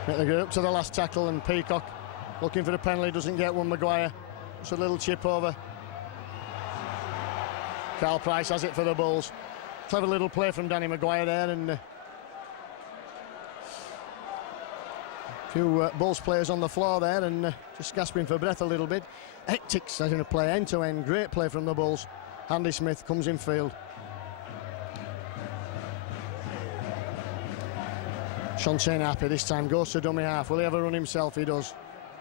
make the get up to the last tackle. And Peacock looking for the penalty, doesn't get one. Maguire, it's a little chip over. Carl Price has it for the Bulls. Clever little play from Danny Maguire there, and a few Bulls players on the floor there, and just gasping for breath a little bit. Hectic setting of play, end to end, great play from the Bulls. Andy Smith comes in field. Shontaine Happy this time goes to dummy half. Will he ever run himself? He does.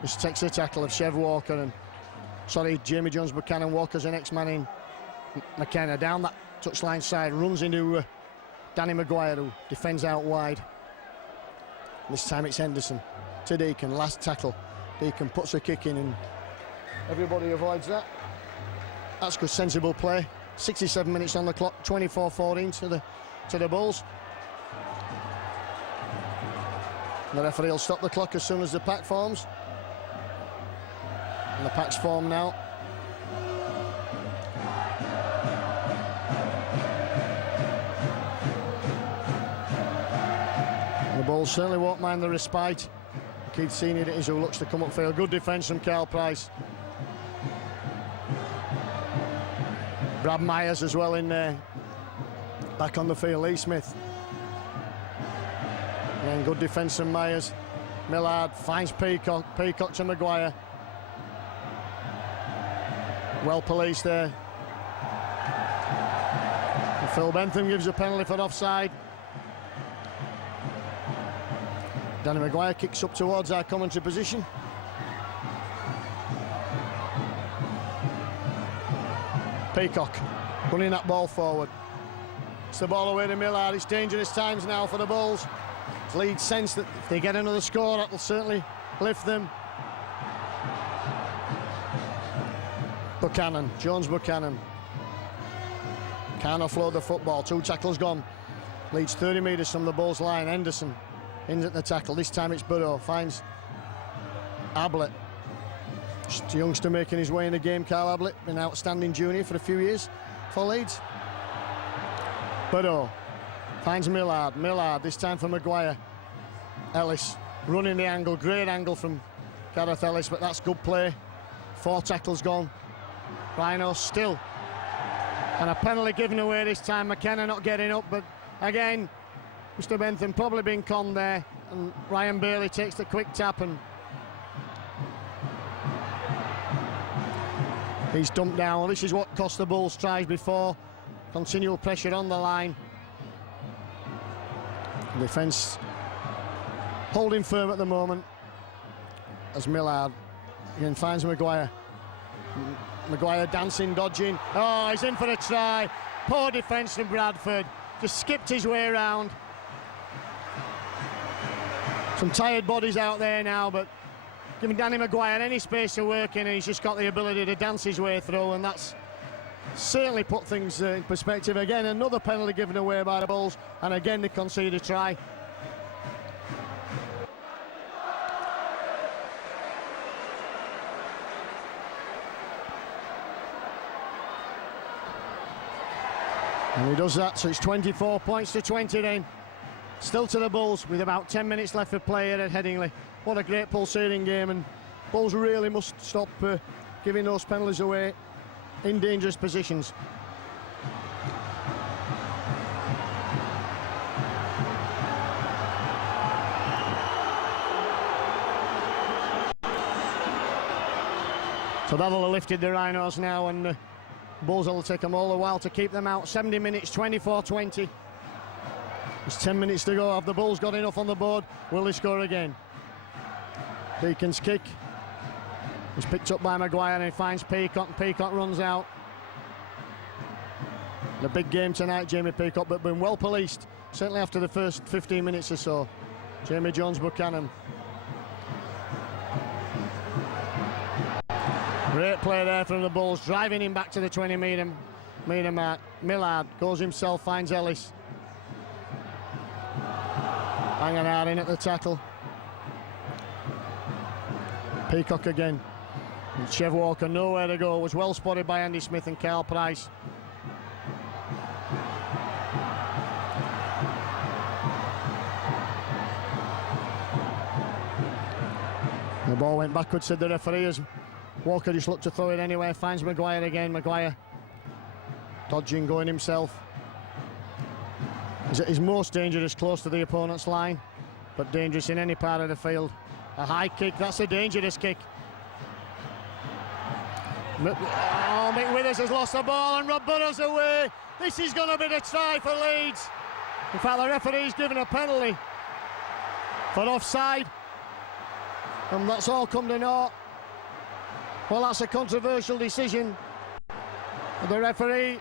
Just takes the tackle of Chev Walker, and Jamie Jones Buchanan. Walker's the next man in. McKenna down that touchline side, runs into Danny Maguire, who defends out wide. This time it's Henderson to Deacon, last tackle. Deacon puts a kick in and everybody avoids that. That's good, sensible play. 67 minutes on the clock, 24-14 to the Bulls. The referee will stop the clock as soon as the pack forms. And the pack's formed now. The Bulls certainly won't mind the respite. Keith Senior it is who looks to come upfield. Good defence from Carl Price. Brad Myers as well in there. Back on the field, Lee Smith. Again, good defence from Myers. Millard finds Peacock. Peacock to Maguire. Well policed there. And Phil Bentham gives a penalty for offside. Danny Maguire kicks up towards our commentary position. Peacock running that ball forward. It's the ball away to Millard. It's dangerous times now for the Bulls. Leeds sense that if they get another score, that will certainly lift them. Buchanan, Jones Buchanan. Can't offload the football. 2 tackles gone. Leeds 30 metres from the Bulls line. Henderson in at the tackle. This time it's Burrow. Finds Ablett. Just a youngster making his way in the game. Carl Ablett, been outstanding junior for a few years for Leeds. Burrow finds Millard. Millard, this time for Maguire. Ellis running the angle. Great angle from Gareth Ellis, but that's good play. 4 tackles gone. Rhinos still. And a penalty given away this time. McKenna not getting up, but again, Mr. Bentham probably been conned there. And Ryan Bailey takes the quick tap and he's dumped down. Well, this is what cost the Bulls tries before. Continual pressure on the line. Defence holding firm at the moment as Millard again finds Maguire. Maguire dancing, dodging. Oh, he's in for a try. Poor defence from Bradford. Just skipped his way around. Some tired bodies out there now, but giving Danny Maguire any space to work in, and he's just got the ability to dance his way through, and that's certainly put things in perspective. Again, another penalty given away by the Bulls, and again they concede a try. And he does that, so it's 24 points to 20 then. Still to the Bulls with about 10 minutes left for play here at Headingley. What a great pulsating game, and Bulls really must stop giving those penalties away in dangerous positions. So that'll have lifted the Rhinos now, and Bulls will take them all a while to keep them out. 70 minutes, 24-20. There's 10 minutes to go. Have the Bulls got enough on the board? Will they score again? Deacon's kick is picked up by Maguire and he finds Peacock, and Peacock runs out. The big game tonight, Jamie Peacock, but been well policed, certainly after the first 15 minutes or so. Jamie Jones-Buchanan. Great play there from the Bulls, driving him back to the 20-metre mark. Millard goes himself, finds Ellis. Hanging out in at the tackle. Peacock again. And Chev Walker nowhere to go. Was well spotted by Andy Smith and Carl Price. The ball went backwards, said the referee, as Walker just looked to throw it anyway. Finds Maguire again. Maguire dodging, going himself. He's most dangerous close to the opponent's line, but dangerous in any part of the field. A high kick, that's a dangerous kick. Oh, Mick Withers has lost the ball and Rob Burrow's away. This is going to be the try for Leeds. In fact, the referee's given a penalty for offside, and that's all come to naught. Well, that's a controversial decision. The referee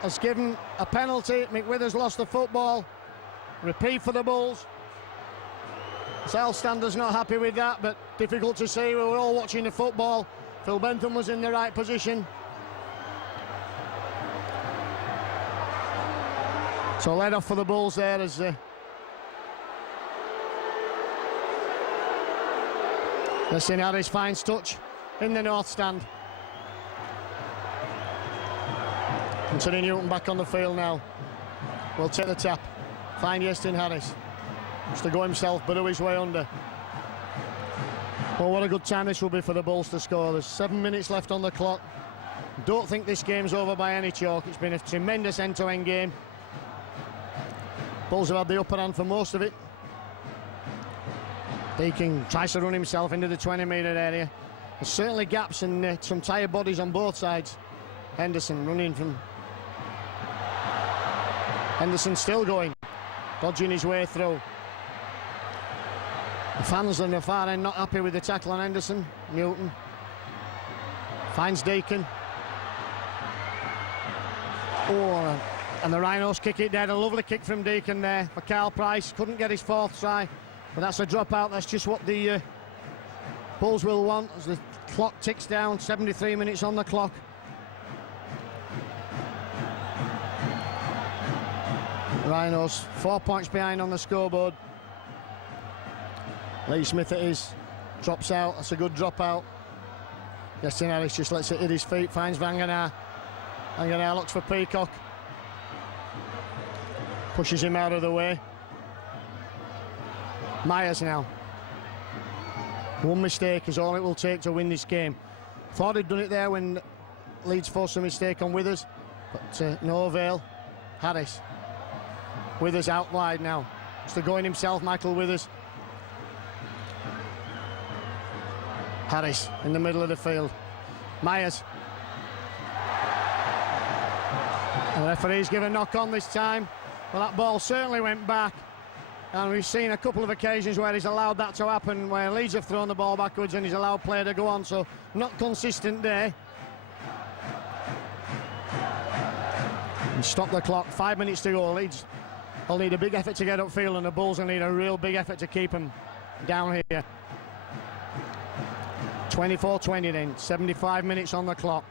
has given a penalty. Mick Withers lost the football. Repeat for the Bulls. Sal Stander's not happy with that, but difficult to see. We were all watching the football. Phil Bentham was in the right position. So let off for the Bulls there as Justin Harris finds touch in the north stand. Anthony Newton back on the field now. Will take the tap. Find Justin Harris. Wants to go himself, but his way under. Well, what a good time this will be for the Bulls to score. There's 7 minutes left on the clock. Don't think this game's over by any chalk. It's been a tremendous end-to-end game. Bulls have had the upper hand for most of it. Deacon tries to run himself into the 20-metre area. There's certainly gaps and some tired bodies on both sides. Henderson running from... Henderson still going, dodging his way through. The fans on the far end not happy with the tackle on Henderson. Newton finds Deacon. Oh, and the Rhinos kick it dead. A lovely kick from Deacon there for Carl Price. Couldn't get his fourth try, but that's a dropout. That's just what the Bulls will want as the clock ticks down. 73 minutes on the clock. Rhinos 4 points behind on the scoreboard. Lee Smith it is, drops out. That's a good dropout. Justin Harris just lets it hit his feet, finds Vanganar. Vanganar looks for Peacock, pushes him out of the way. Myers now. One mistake is all it will take to win this game. Thought he'd done it there when Leeds forced a mistake on Withers, but no avail. Harris. Withers out wide now. It's the going himself, Michael Withers. Harris in the middle of the field. Myers. The referee's given a knock on this time. Well, that ball certainly went back. And we've seen a couple of occasions where he's allowed that to happen, where Leeds have thrown the ball backwards and he's allowed play to go on. So not consistent there. And stop the clock. 5 minutes to go. Leeds will need a big effort to get upfield, and the Bulls will need a real big effort to keep them down here. 24-20 then, 75 minutes on the clock.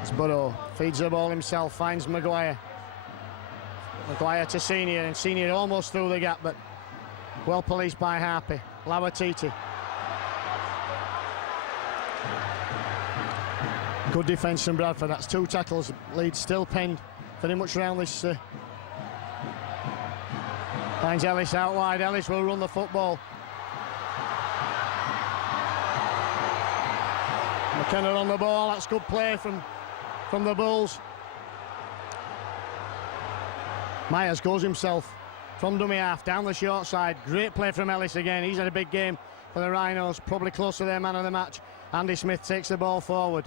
It's Burrow, feeds the ball himself, finds Maguire. Maguire to Senior, and Senior almost through the gap, but well policed by Harpy. Lawatiti. Good defence from Bradford. That's 2 tackles. Leeds still penned very much around this. Finds Ellis out wide. Ellis will run the football. McKenna on the ball. That's good play from the Bulls. Myers goes himself from dummy half down the short side. Great play from Ellis again. He's had a big game for the Rhinos, probably close to their man of the match. Andy Smith takes the ball forward.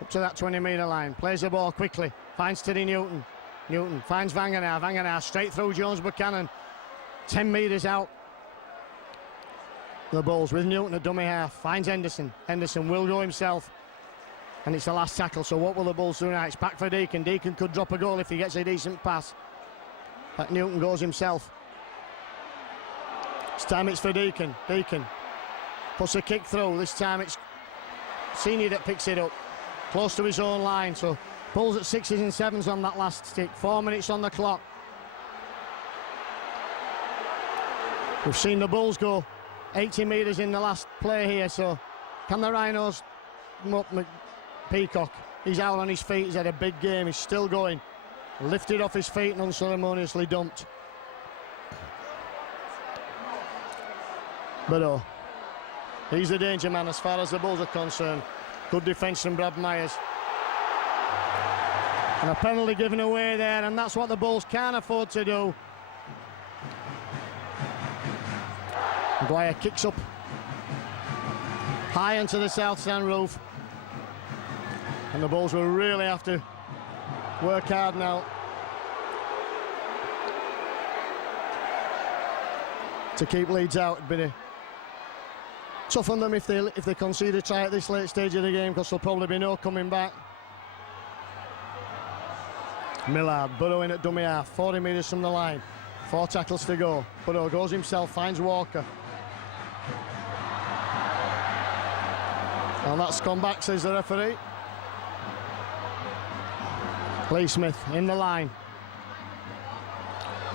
Up to that 20-metre line. Plays the ball quickly. Finds Teddy Newton. Newton finds Vangenaar. Vangenaar straight through Jones Buchanan. 10 metres out. The Bulls with Newton at dummy half. Finds Henderson. Henderson will go himself. And it's the last tackle. So what will the Bulls do now? It's back for Deacon. Deacon could drop a goal if he gets a decent pass. But Newton goes himself. This time it's for Deacon. Deacon puts a kick through. This time it's Senior that picks it up. Close to his own line. So Bulls at 6s and 7s on that last stick. 4 minutes on the clock. We've seen the Bulls go 80 metres in the last play here. So can the Rhinos come up? Peacock, he's out on his feet. He's had a big game. He's still going. Lifted off his feet and unceremoniously dumped. Burrow. He's the danger man as far as the Bulls are concerned. Good defence from Brad Myers. And a penalty given away there, and that's what the Bulls can't afford to do. Maguire kicks up high into the south stand roof. And the Bulls will really have to work hard now to keep Leeds out. It'd be tough on them if they concede a try at this late stage of the game, because there'll probably be no coming back. Millard, Burrow in at dummy half, 40 metres from the line. 4 tackles to go. Burrow goes himself, finds Walker. And that's gone back, says the referee. Lee Smith in the line.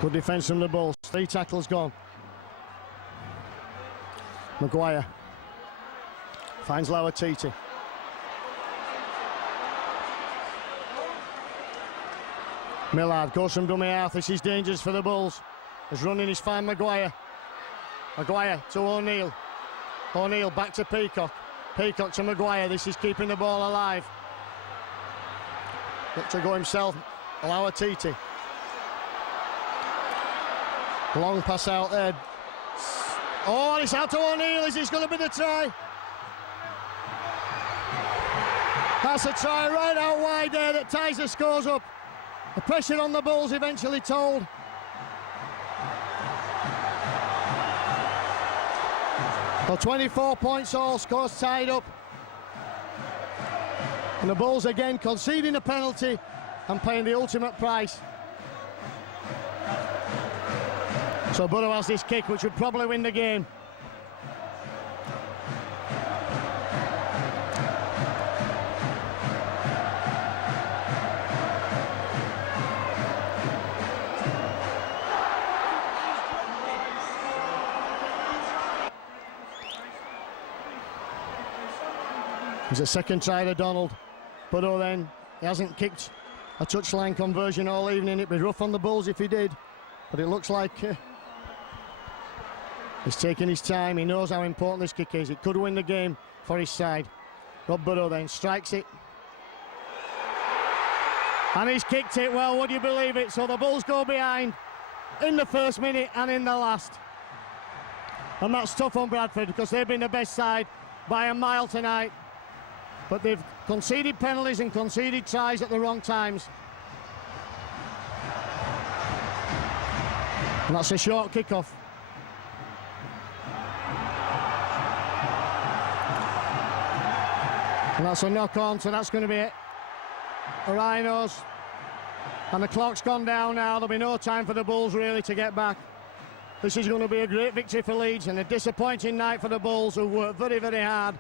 Good defence from the Bulls. 3 tackles gone. Maguire finds Lauatiti. Millard goes from dummy half. This is dangerous for the Bulls. His running is fine. Maguire to O'Neill. O'Neill back to Peacock. Peacock to Maguire. This is keeping the ball alive. Look to go himself. Lauatiti. Long pass out there. Oh, it's out to O'Neill. Is this going to be the try? That's a try right out wide there that ties the scores up. The pressure on the Bulls eventually told. Well, 24 points all, scores tied up. And the Bulls again conceding a penalty and paying the ultimate price. So Burrow has this kick which would probably win the game. There's a second try to Donald. Burrow then, he hasn't kicked a touchline conversion all evening. It'd be rough on the Bulls if he did. But it looks like he's taking his time. He knows how important this kick is. It could win the game for his side. Rob Burrow then strikes it. And he's kicked it. Well, would you believe it? So the Bulls go behind in the first minute and in the last. And that's tough on Bradford because they've been the best side by a mile tonight. But they've conceded penalties and conceded tries at the wrong times. And that's a short kickoff. And that's a knock on, so that's going to be it. The Rhinos. And the clock's gone down now. There'll be no time for the Bulls really to get back. This is going to be a great victory for Leeds and a disappointing night for the Bulls, who worked very, very hard.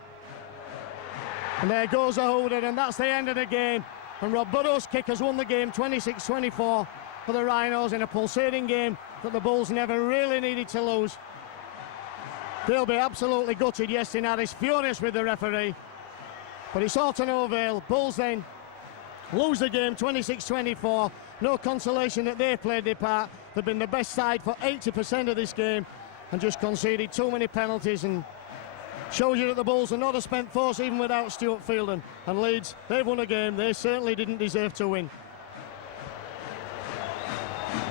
And there goes the holder, and that's the end of the game. And Rob Burrow's kick has won the game 26-24 for the Rhinos in a pulsating game that the Bulls never really needed to lose. They'll be absolutely gutted. Yes, Inaris furious with the referee. But it's all to no avail. Bulls then lose the game 26-24. No consolation that they've played their part. They've been the best side for 80% of this game and just conceded too many penalties, and shows you that the Bulls are not a spent force even without Stuart Fielden. And Leeds, they've won a game they certainly didn't deserve to win.